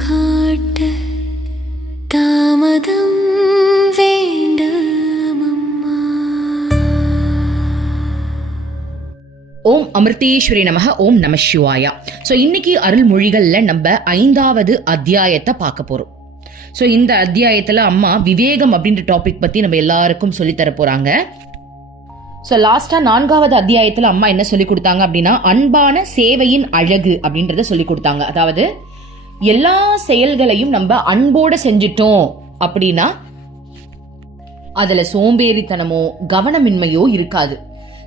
காட்ட தாமதம் வேண்டாமம்மா. ஓம் அமிர்தேஸ்வரி நமக. ஓம் நம சிவாயா. ஸோ இன்னைக்கு அருள்மொழிகள்ல நம்ம 5வது அத்தியாயத்தை பார்க்க போறோம். ஸோ இந்த அத்தியாயத்துல அம்மா விவேகம் அப்படின்ற டாபிக் பத்தி நம்ம எல்லாருக்கும் சொல்லித்தர போறாங்க. ஸோ லாஸ்டா 4வது அத்தியாயத்துல அம்மா என்ன சொல்லி கொடுத்தாங்க அப்படின்னா, அன்பான சேவையின் அழகு அப்படின்றத சொல்லி கொடுத்தாங்க. அதாவது எல்லா செயல்களையும் நம்ம அன்போட செஞ்சிட்டோம் அப்படின்னா அதுல சோம்பேறித்தனமோ கவனமின்மையோ இருக்காது.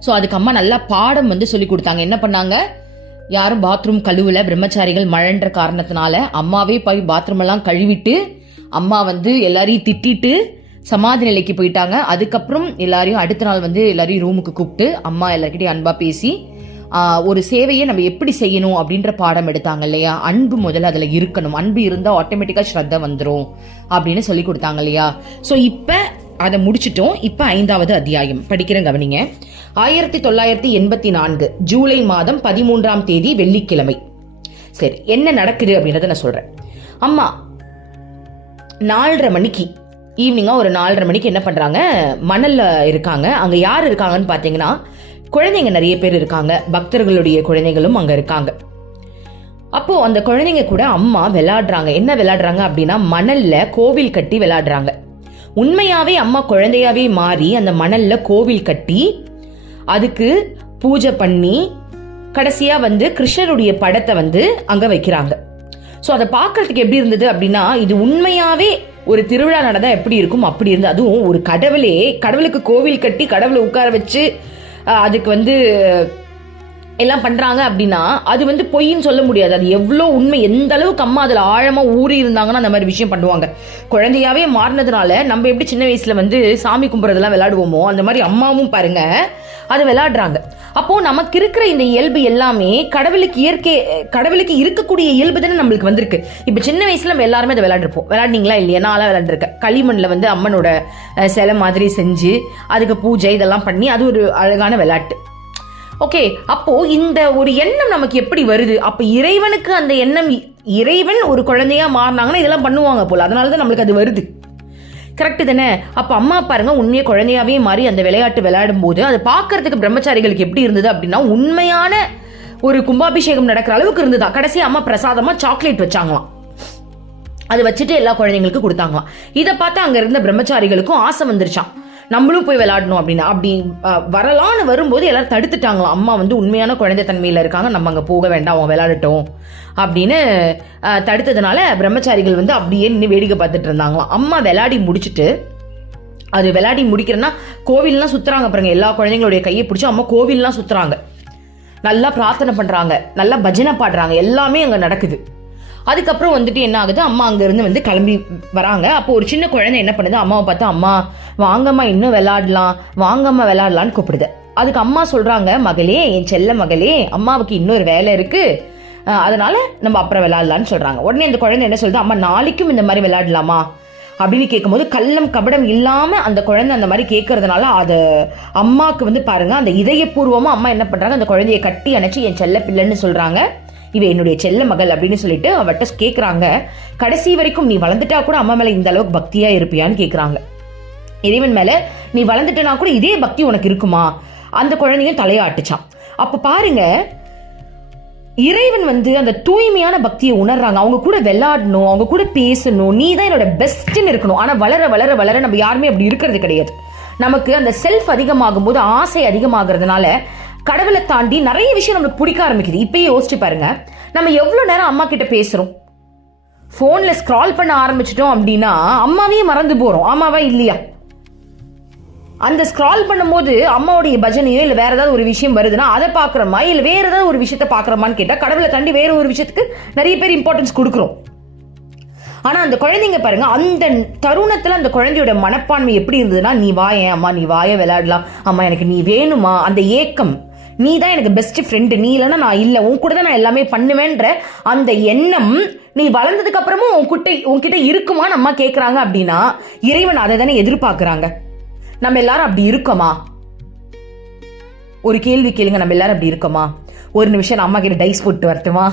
ஸோ அதுக்கு அம்மா நல்லா பாடம் சொல்லி கொடுத்தாங்க. என்ன பண்ணாங்க, யாரும் பாத்ரூம் கழுவுல பிரம்மச்சாரிகள் மழைன்ற காரணத்தினால அம்மாவே போய் பாத்ரூம் எல்லாம் கழுவிட்டு அம்மா எல்லாரையும் திட்டிட்டு சமாதி நிலைக்கு போயிட்டாங்க. அதுக்கப்புறம் எல்லாரையும் அடுத்த நாள் எல்லாரையும் ரூமுக்கு கூப்பிட்டு அம்மா எல்லார்கிட்டையும் அன்பா பேசி ஒரு சேவையை நம்ம எப்படி செய்யணும் அப்படின்ற பாடம் எடுத்தாங்க இல்லையா. அன்பு முதல்ல அதுல இருக்கணும், அன்பு இருந்தா ஆட்டோமேட்டிக்கா ஸ்ரத்த வந்துடும் அப்படின்னு சொல்லி கொடுத்தாங்க இல்லையா. ஸோ இப்ப அதை முடிச்சிட்டோம். இப்ப 5வது அத்தியாயம் படிக்கிறேன், கவனிங்க. 1984 ஜூலை மாதம் 13ஆம் தேதி வெள்ளிக்கிழமை. சரி, என்ன நடக்குது அப்படின்றத நான் சொல்றேன். அம்மா 4:30 மணிக்கு ஈவினிங்கா ஒரு 4:30 மணிக்கு என்ன பண்றாங்க, மணல்ல இருக்காங்க. அங்க யார் இருக்காங்கன்னு பாத்தீங்கன்னா குழந்தைங்க நிறைய பேர் இருக்காங்க, பக்தர்களுடைய குழந்தைகளும் அங்க இருக்காங்க. அப்போ அந்த குழந்தைங்க கூட அம்மா விளையாடுறாங்க. என்ன விளையாடுறாங்க அப்படின்னா, மணல்ல கோவில் கட்டி விளையாடுறாங்க. உண்மையாவே அம்மா குழந்தையாவே மாறி அந்த மணல்ல கோவில் கட்டி அதுக்கு பூஜை பண்ணி கடைசியா கிருஷ்ணருடைய படத்தை அங்க வைக்கிறாங்க. ஸோ அதை பார்க்கறதுக்கு எப்படி இருந்தது அப்படின்னா, இது உண்மையாவே ஒரு திருவிழா நடந்தா எப்படி இருக்கும் அப்படி இருந்து. அதுவும் ஒரு கடவுளுக்கு கோவில் கட்டி கடவுளை உட்கார வச்சு அதுக்கு எல்லாம் பண்றாங்க அப்படின்னா அது பொய்ன்னு சொல்ல முடியாது. அது எவ்வளோ உண்மை, எந்த அளவுக்கு அம்மா அதுல ஆழமா ஊறி இருந்தாங்கன்னா அந்த மாதிரி விஷயம் பண்ணுவாங்க. குழந்தையாவே மாறினதுனால நம்ம எப்படி சின்ன வயசுல சாமி கும்பிட்றதெல்லாம் விளையாடுவோமோ அந்த மாதிரி அம்மாவும் பாருங்க அதை விளையாடுறாங்க. அப்போ நமக்கு இருக்கிற இந்த இயல்பு எல்லாமே கடவுளுக்கு இருக்கக்கூடிய இயல்பு தானே நம்மளுக்கு வந்திருக்கு. இப்ப சின்ன வயசுல நம்ம எல்லாருமே அதை விளையாடுறோம். விளையாடுனீங்களா இல்லையா? நான் விளையாண்டுருக்கேன். களிமண்ல அம்மனோட சிலை மாதிரி செஞ்சு அதுக்கு பூஜை இதெல்லாம் பண்ணி அது ஒரு அழகான விளையாட்டு. ஓகே, அப்போ இந்த ஒரு எண்ணம் நமக்கு எப்படி வருது? அப்ப இறைவனுக்கு அந்த எண்ணம், இறைவன் ஒரு குழந்தையா மாறினாங்கன்னா இதெல்லாம் பண்ணுவாங்க போல, அதனாலதான் நம்மளுக்கு அது வருது. கரெக்ட் தானே? அப்ப அம்மா பாருங்க, உண்மையே குழந்தையாவே மாறி அந்த விளையாட்டு விளையாடும் போது அது பாக்குறதுக்கு பிரம்மச்சாரிகளுக்கு எப்படி இருந்தது அப்படின்னா, உண்மையான ஒரு கும்பாபிஷேகம் நடக்கிற அளவுக்கு இருந்ததா. கடைசி அம்மா பிரசாதமா சாக்லேட் வச்சாங்களாம். அது வச்சுட்டு எல்லா குழந்தைங்களுக்கும் கொடுத்தாங்களாம். இதை பார்த்து அங்க இருந்த பிரம்மச்சாரிகளுக்கும் ஆசை வந்துருச்சான், நம்மளும் போய் விளையாடணும் அப்படின்னு. அப்படி வரலான்னு வரும்போது எல்லாரும் தடுத்துட்டாங்களாம். அம்மா உண்மையான குழந்தை தன்மையில இருக்காங்க, நம்ம அங்க போக வேண்டாம், அவங்க விளையாடட்டும் அப்படின்னு தடுத்ததுனால பிரம்மச்சாரிகள் அப்படியே நின்று வேடிக்கை பார்த்துட்டு இருந்தாங்களாம். அம்மா விளையாடி முடிச்சுட்டு, அது விளையாடி முடிக்கிறேன்னா கோவில்லாம் சுத்துறாங்க பாருங்க. எல்லா குழந்தைங்களுடைய கையை பிடிச்சி அம்மா கோவில்லாம் சுத்துறாங்க, நல்லா பிரார்த்தனை பண்றாங்க, நல்லா பஜனை பாடுறாங்க, எல்லாமே அங்க நடக்குது. அதுக்கப்புறம் என்ன ஆகுது, அம்மா அங்க இருந்து கிளம்பி வராங்க. அப்போ ஒரு சின்ன குழந்தை என்ன பண்ணுது, அம்மாவை பார்த்து அம்மா வாங்கம்மா இன்னும் விளையாடலாம், வாங்கம்மா விளையாடலான்னு கூப்பிடுது. அதுக்கு அம்மா சொல்றாங்க, மகளே, என் செல்ல மகளே, அம்மாவுக்கு இன்னொரு வேலை இருக்கு, அதனால நம்ம அப்புறம் விளையாடலான்னு சொல்றாங்க. உடனே அந்த குழந்தை என்ன சொல்லுது, அம்மா நாளைக்கும் இந்த மாதிரி விளையாடலாமா அப்படின்னு கேட்கும்போது கள்ளம் கபடம் இல்லாம அந்த குழந்தை அந்த மாதிரி கேட்கறதுனால அது அம்மாவுக்கு பாருங்க அந்த இதயபூர்வமா அம்மா என்ன பண்றாங்க, அந்த குழந்தைய கட்டி அணைச்சு என் செல்ல பிள்ளைன்னு சொல்றாங்க, இவ என்னுடைய செல்ல மகள் அப்படின்னு சொல்லிட்டு அவட்ட கேக்குறாங்க. கடைசி வரைக்கும் நீ வளர்ந்துட்டா கூட அம்மா மேல இந்த அளவுக்கு பக்தியா இருப்பியான்னு கேக்குறாங்க. இறைவன் மேல நீ வளர்ந்துட்டனா கூட இதே பக்தி உனக்கு இருக்குமா? அந்த குழந்தையும் தலையாட்டுச்சான். அப்ப பாருங்க, இறைவன் அந்த தூய்மையான பக்தியை உணர்றாங்க. அவங்க கூட விளையாடணும், அவங்க கூட பேசணும், நீ தான் என்னோட பெஸ்ட்னு இருக்கணும். ஆனா வளர வளர வளர நம்ம யாருமே அப்படி இருக்கிறது கிடையாது. நமக்கு அந்த செல்ஃப் அதிகமாகும் போது, ஆசை அதிகமாகிறதுனால கடவுளை தாண்டி நிறைய விஷயம் நம்மளுக்கு பிடிக்க ஆரம்பிக்குது. இப்பயே யோசிச்சு பாருங்க, நம்ம எவ்வளவு நேரம் அம்மா கிட்ட பேசுறோம், போன்ல ஸ்க்ரால் பண்ண ஆரம்பிச்சிட்டோம் அப்படின்னா அம்மாவே மறந்து போறோம். ஆமாவா இல்லையா? அந்த ஸ்க்ரால் பண்ணும்போது அம்மாவுடைய பஜனையோ இல்ல வேற ஏதாவது ஒரு விஷயம் வருதுன்னா அதை பாக்குறோமா, இல்ல வேற ஏதாவது ஒரு விஷயத்த பாக்குறோமான்னு கேட்டா கடவுளை தாண்டி வேற ஒரு விஷயத்துக்கு நிறைய பேர் இம்பார்ட்டன்ஸ் கொடுக்குறோம். ஆனா அந்த குழந்தைங்க பாருங்க, அந்த தருணத்துல அந்த குழந்தையோட மனப்பான்மை எப்படி இருந்ததுன்னா, நீ வாயேன் அம்மா, நீ வாய விளையாடலாம் அம்மா, எனக்கு நீ வேணுமா, அந்த ஏக்கம், நீ தான் எனக்கு பெஸ்ட் ஃப்ரெண்டு, நீ இல்லைன்னா நான் இல்லை, உன் கூட தான் நான் எல்லாமே பண்ணுவேன்ற அந்த எண்ணம் நீ வளர்ந்ததுக்கு அப்புறமும் உன்கிட்ட இருக்குமான்னு அம்மா கேட்கறாங்க. அப்படின்னா இறைவன் அதை தானே எதிர்பார்க்கறாங்க. நம்ம எல்லாரும் அப்படி இருக்கோமா? ஒரு கேள்வி கேளுங்க, நம்ம எல்லாரும் அப்படி இருக்கோமா? ஒரு நிமிஷம் நான் அம்மா கிட்ட டைஸ் போட்டு வரட்டுமா?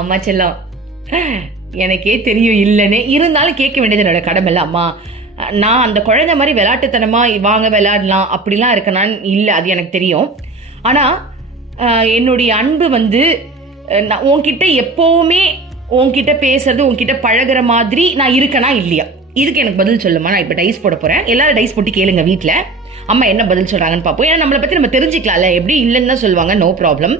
அம்மா செல்லம், எனக்கே தெரியும் இல்லைன்னு, இருந்தாலும் கேட்க வேண்டியது என்னோட கடமை இல்லை. அம்மா நான் அந்த குழந்தை மாதிரி விளையாட்டுத்தனமா வாங்க விளையாடலாம் அப்படிலாம் இருக்கனான்னு இல்லை, அது எனக்கு தெரியும். ஆனால் என்னுடைய அன்பு வந்து நான் உன்கிட்ட எப்போவுமே உன்கிட்ட பேசுறது உன்கிட்ட பழகிற மாதிரி நான் இருக்கனா இல்லையா, இதுக்கு எனக்கு பதில் சொல்லுமா. நான் இப்போ டைஸ் போட போகிறேன், எல்லாரும் டைஸ் போட்டு கேளுங்க வீட்டில், அம்மா என்ன பதில் சொல்கிறாங்கன்னு பார்ப்போம். ஏன்னா நம்மளை பற்றி நம்ம தெரிஞ்சுக்கலாம்ல. எப்படி இல்லைன்னு தான் சொல்லுவாங்க, நோ ப்ராப்ளம்.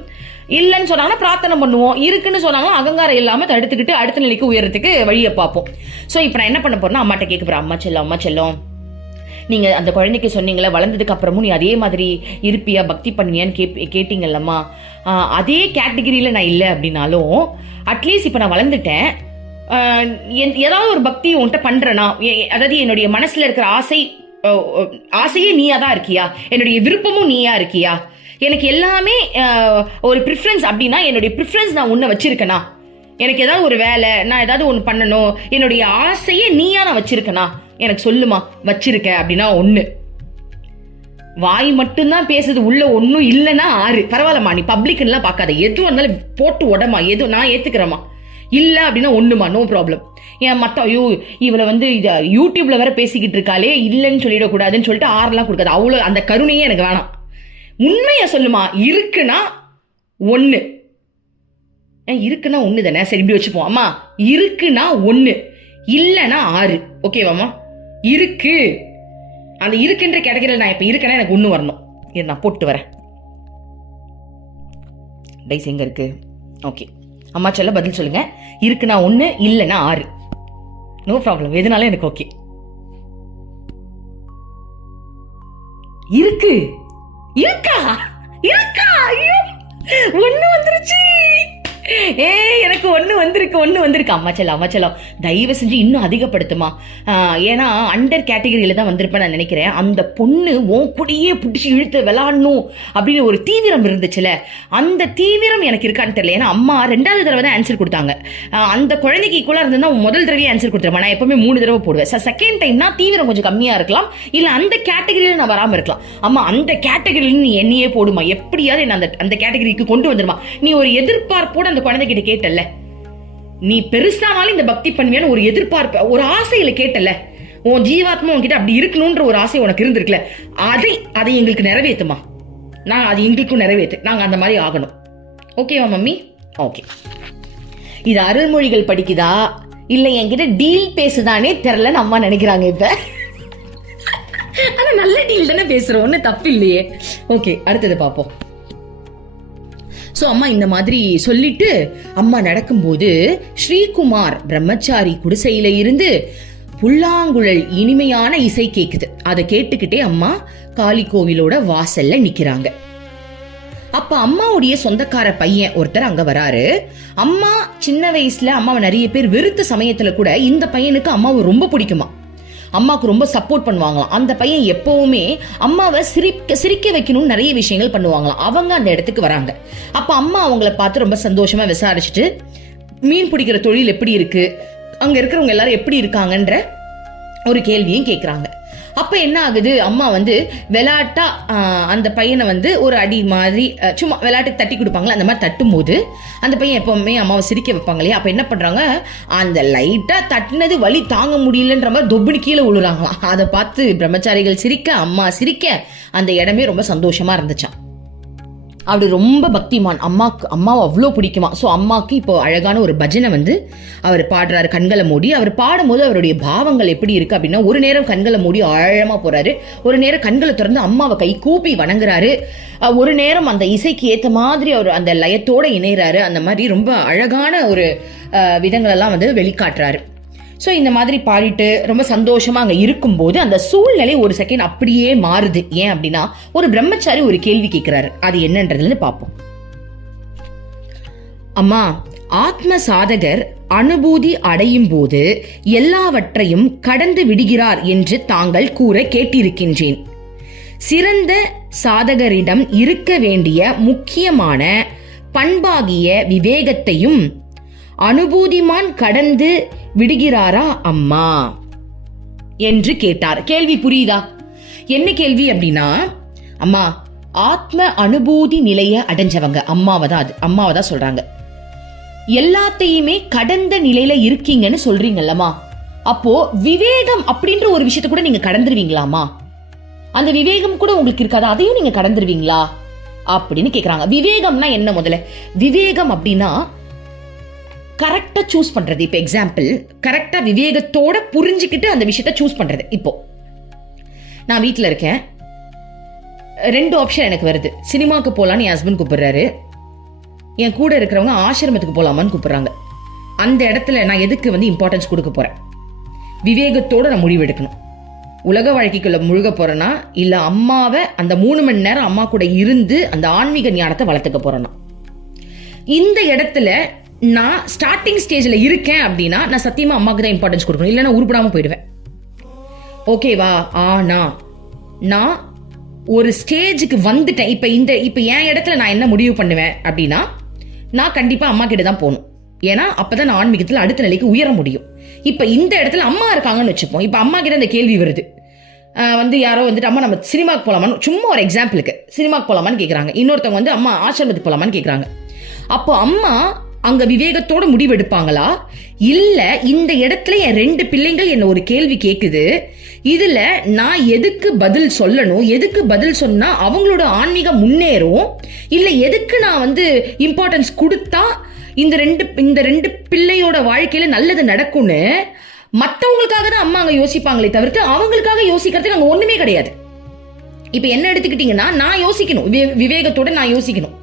இல்லைன்னு சொன்னாங்கன்னா பிரார்த்தனை பண்ணுவோம், இருக்குன்னு சொன்னாங்கன்னா அகங்காரம் இல்லாமல் தடுத்துக்கிட்டு அடுத்த நிலைக்கு உயரத்துக்கு வழியை பார்ப்போம். ஸோ இப்போ நான் என்ன பண்ண போறேன்னா, அம்மாட்ட கேட்க போகிறேன். அம்மா செல்லம், நீங்கள் அந்த குழந்தைக்கு சொன்னீங்களே வளர்ந்ததுக்கு அப்புறமும் நீ அதே மாதிரி இருப்பியா, பக்தி பண்ணுவியான்னு கேட்டீங்கல்லம்மா. அதே கேட்டகிரியில் நான் இல்லை அப்படின்னாலும் அட்லீஸ்ட் இப்போ நான் வளர்ந்துட்டேன், ஏதாவது ஒரு பக்தி உன்கிட்ட பண்ணுறேன்னா, அதாவது என்னுடைய மனசில் இருக்கிற ஆசையே நீயா தான் இருக்கியா, என்னுடைய விருப்பமும் நீயா இருக்கியா, எனக்கு எல்லாமே ஒரு ப்ரிஃபரன்ஸ் அப்படின்னா என்னுடைய ப்ரிஃபரன்ஸ் நான் உன்னை வச்சிருக்கேனா, எனக்கு ஏதாவது ஒரு வேலை நான் ஏதாவது ஒன்று பண்ணணும், என்னுடைய ஆசையே நீயா நான் வச்சிருக்கேனா, எனக்கு சொல்லுமா. வச்சிருக்க அப்படின்னா 1, வாய் மட்டும்தான் பேசுது, உள்ள ஒன்றும் இல்லைன்னா 6. பரவாயில்லம்மா, நீ பப்ளிக்லாம் பார்க்காத, எதுவும் இருந்தாலும் போட்டு உடமா, எதுவும் நான் ஏத்துக்கிறேம்மா. இல்லை அப்படின்னா 1மா, நோ ப்ராப்ளம். ஏன் மற்ற இவளை வந்து இதை யூடியூப்ல வேற பேசிக்கிட்டு இருக்காளே, இல்லைன்னு சொல்லிடக்கூடாதுன்னு சொல்லிட்டு 6லாம் கொடுக்காது. அவ்வளோ அந்த கருணையே எனக்கு வேணாம். உண்மையா சொல்லுமா. இருக்குன்னா 1, இருக்குன்னா 1 தானே, சரி இப்படி வச்சுப்போம். அம்மா இருக்குன்னா 1, இல்லைன்னா 6. ஓகேவாம்மா? இருக்கு, அந்த இருக்குன்ற கேட்டகரியில் நான் இப்ப இருக்கேன்னா எனக்கு 1 வரணும். இது நான் போட்டு வரேன். டைஸ் எங்க இருக்கு? ஓகே அம்மா சொல்ல பதில் சொல்லுங்க. இருக்குன்னா 1, இல்லைன்னா 6. நோ ப்ராப்ளம், எதுனாலும் எனக்கு ஓகே. இருக்கு இருக்கா இருக்கா? ஐயோ 1 வந்துருச்சு. எனக்கு 1 வந்திருக்கு. அம்மா செல்லம் தயவு செஞ்சு இன்னும் அதிகப்படுத்துமா. ஏன்னா அண்டர் கேட்டகரியில தான் வந்திருப்பேன் நான் நினைக்கிறேன். அந்த பொண்ணு உன் கூடயே பிடிச்சி இழுத்து விளையாடணும் அப்படின்னு ஒரு தீவிரம் இருந்துச்சுல, அந்த தீவிரம் எனக்கு இருக்கான்னு தெரியல. ஏன்னா அம்மா 2வது தடவை தான் ஆன்சர் கொடுத்தாங்க. அந்த குழந்தைக்கு ஈக்குவலா இருந்தா முதல் தடவையே ஆன்சர் கொடுத்துருமா. நான் எப்பவுமே 3 தடவை போடுவேன். செகண்ட் டைம்னா தீவிரம் கொஞ்சம் கம்மியா இருக்கலாம், இல்ல அந்த கேட்டகரியில நான் வராம இருக்கலாம். அம்மா அந்த கேட்டகரியில நீ என்னையே போடுமா, எப்படியாவது என்ன அந்த கேட்டகரிக்கு கொண்டு வந்துருமா. நீ ஒரு எதிர்பார்ப்போட அந்த குழந்தைகிட்ட கேட்டல, நீ பெருசானாலும் இந்த பக்தி பண்ணுவியான்னு ஒரு எதிர்பார்ப்பு, ஒரு ஆசையில கேட்டல, உன் ஜீவாத்மா உன்கிட்ட அப்படி இருக்கணும்ன்ற ஒரு ஆசை உனக்கு இருந்திருக்குல, அதை எங்களுக்கு நிறைவேற்றுமா. நான் அது எங்களுக்கும் நிறைவேற்று, நாங்க அந்த மாதிரி ஆகணும். ஓகேவா மம்மி? ஓகே. இது அருள்மொழிகள் படிக்குதா இல்ல என்கிட்ட டீல் பேசுதானே தெரியலன்னு அம்மா நினைக்கிறாங்க இப்ப. ஆனா நல்ல டீல் தானே பேசுறோம், ஒன்னும் தப்பு இல்லையே. ஓகே, அடுத்தது பார்ப்போம். சோ அம்மா இந்த மாதிரி சொல்லிட்டு அம்மா நடக்கும்போது ஸ்ரீகுமார் பிரம்மச்சாரி குடிசையில இருந்து புல்லாங்குழல் இனிமையான இசை கேக்குது. அதை கேட்டுக்கிட்டே அம்மா காளி கோவிலோட வாசல்ல நிக்கிறாங்க. அப்ப அம்மாவுடைய சொந்தக்கார பையன் ஒருத்தர் அங்க வராரு. அம்மா சின்ன வயசுல அம்மாவை நிறைய பேர் வெறுத்த சமயத்துல கூட இந்த பையனுக்கு அம்மாவை ரொம்ப பிடிக்குமா, அம்மாவுக்கு ரொம்ப சப்போர்ட் பண்ணுவாங்களாம். அந்த பையன் எப்பவுமே அம்மாவை சிரிக்க வைக்கணும்னு நிறைய விஷயங்கள் பண்ணுவாங்களாம். அவங்க அந்த இடத்துக்கு வராங்க. அப்ப அம்மா அவங்கள பார்த்து ரொம்ப சந்தோஷமா விசாரிச்சுட்டு மீன் பிடிக்கிற தொழில் எப்படி இருக்கு, அங்க இருக்கிறவங்க எல்லாரும் எப்படி இருக்காங்கன்ற ஒரு கேள்வியும் கேட்கறாங்க. அப்ப என்ன ஆகுது, அம்மா வந்து விளையாட்டா அந்த பையனை வந்து ஒரு அடி மாதிரி சும்மா விளையாட்டுக்கு தட்டி கொடுப்பாங்களா, அந்த மாதிரி தட்டும் போது அந்த பையன் எப்பவுமே அம்மாவை சிரிக்க வைப்பாங்க இல்லையா. அப்ப என்ன பண்றாங்க, அந்த லைட்டா தட்டினது வலி தாங்க முடியலன்ற மாதிரி தொப்புனு கீழே விழுறாங்களாம். அதை பார்த்து பிரம்மச்சாரிகள் சிரிக்க, அம்மா சிரிக்க, அந்த இடமே ரொம்ப சந்தோஷமா இருந்துச்சான். அப்படி ரொம்ப பக்திமான், அம்மாவை அவ்வளோ பிடிக்குமா. ஸோ அம்மாவுக்கு இப்போ அழகான ஒரு பஜனை வந்து அவர் பாடுறாரு கண்களை மூடி. அவர் பாடும்போது அவருடைய பாவங்கள் எப்படி இருக்கு அப்படின்னா, ஒரு நேரம் கண்களை மூடி ஆழமா போறாரு, ஒரு நேரம் கண்களை திறந்து அம்மாவை கை கூப்பி வணங்குறாரு, ஒரு நேரம் அந்த இசைக்கு ஏற்ற மாதிரி அவர் அந்த லயத்தோட இணைறாரு. அந்த மாதிரி ரொம்ப அழகான ஒரு விதங்கள் எல்லாம் வந்து வெளிக்காட்டுறாரு. ஸோ இந்த மாதிரி பாடிட்டு ரொம்ப சந்தோஷமா அங்க இருக்கும்போது அந்த சூழ்நிலை ஒரு செகண்ட் அப்படியே மாறுது. ஏன் அப்படின்னா, ஒரு பிரம்மச்சாரி ஒரு கேள்வி கேட்கிறாரு. அது என்னன்றதுல பார்ப்போம். அம்மா, ஆத்ம சாதகர் அனுபூதி அடையும் போது எல்லாவற்றையும் கடந்து விடுகிறார் என்று தாங்கள் கூற கேட்டிருக்கின்றேன். சிறந்த சாதகரிடம் இருக்க வேண்டிய முக்கியமான பண்பாகிய விவேகத்தையும் அனுபூதிமான் கடந்து விடுகிறாரா அம்மா என்று கேட்டார். கேள்வி புரியுதா? என்ன கேள்வி அப்படின்னா, அம்மா ஆத்ம அனுபூதி நிலைய அடைஞ்சவங்க அம்மாவதான் சொல்றாங்க. எல்லாத்தையுமே கடந்த நிலையில இருக்கீங்கன்னு சொல்றீங்கல்லமா, அப்போ விவேகம் அப்படின்ற ஒரு விஷயத்த கூட நீங்க கடந்துருவீங்களாமா? அந்த விவேகம் கூட உங்களுக்கு இருக்காது, அதையும் நீங்க கடந்துருவீங்களா அப்படின்னு கேக்குறாங்க. விவேகம்னா என்ன? முதல்ல விவேகம் அப்படின்னா கரெக்டா சூஸ் பண்றது. இப்ப எக்ஸாம்பிள், கரெக்டா விவேகத்தோட புரிஞ்சுக்கிட்டு அந்த விஷயத்த சூஸ் பண்றது. இப்போ நான் வீட்டுல இருக்கேன், 2 ஆப்ஷன் எனக்கு வருது. சினிமாக்கு போலான்னு என் ஹஸ்பண்ட் கூப்பிடுறாரு, என் கூட இருக்கிறவங்க ஆசிரமத்துக்கு போலாமான்னு கூப்பிடுறாங்க. அந்த இடத்துல நான் எதுக்கு இம்பார்ட்டன்ஸ் கொடுக்க போறேன்? விவேகத்தோட நான் முடிவு எடுக்கணும். உலக வாழ்க்கைக்குள்ள முழுக போறேன்னா, இல்ல அம்மாவை அந்த 3 மணி நேரம் அம்மா கூட இருந்து அந்த ஆன்மீக ஞானத்தை வளர்த்துக்க போறேன்னா? இந்த இடத்துல நான் ஸ்டார்டிங் ஸ்டேஜ்ல இருக்கேன் அப்படின்னா நான் சத்தியமா அம்மாக்கு தான் இம்பார்ட்டன்ஸ் கொடுக்கணும், இல்லைன்னா உருப்படாம போயிடுவேன். ஓகேவா? ஆனா நான் ஒரு ஸ்டேஜுக்கு வந்துட்டேன். இப்ப என் இடத்துல நான் என்ன முடிவு பண்ணுவேன் அப்படின்னா, நான் கண்டிப்பா அம்மா கிட்ட தான் போகணும். ஏன்னா அப்பதான் நான் ஆன்மீகத்துல அடுத்த நிலைக்கு உயர முடியும். இப்ப இந்த இடத்துல அம்மா இருக்காங்கன்னு வச்சுப்போம். இப்ப அம்மா கிட்ட இந்த கேள்வி வருது, யாரோ அம்மா நம்ம சினிமாக்கு போலாமான்னு, சும்மா ஒரு எக்ஸாம்பிளுக்கு சினிமாக்கு போலாமான்னு கேக்குறாங்க. இன்னொருத்தவங்க அம்மா ஆசிரமத்துக்கு போலாமான்னு கேக்குறாங்க. அப்போ அம்மா அங்க விவேகத்தோட முடிவெடுப்பாங்களா? இல்ல இந்த இடத்துல என் 2 பிள்ளைங்கள் என்ன ஒரு கேள்வி கேக்குது, இதுல நான் எதுக்கு பதில் சொல்லணும், எதுக்கு பதில் சொன்னா அவங்களோட ஆன்மீகம் முன்னேறும், இல்ல எதுக்கு நான் இம்பார்ட்டன்ஸ் கொடுத்தா இந்த ரெண்டு பிள்ளையோட வாழ்க்கையில நல்லது நடக்கும்னு மத்தவங்களுக்காக தான் அம்மா அங்க யோசிப்பாங்களே தவிர்த்து அவங்களுக்காக யோசிக்கிறதுக்கு அங்க ஒண்ணுமே கிடையாது. இப்ப என்ன எடுத்துக்கிட்டீங்கன்னா, நான் யோசிக்கணும், விவேகத்தோட நான் யோசிக்கணும்.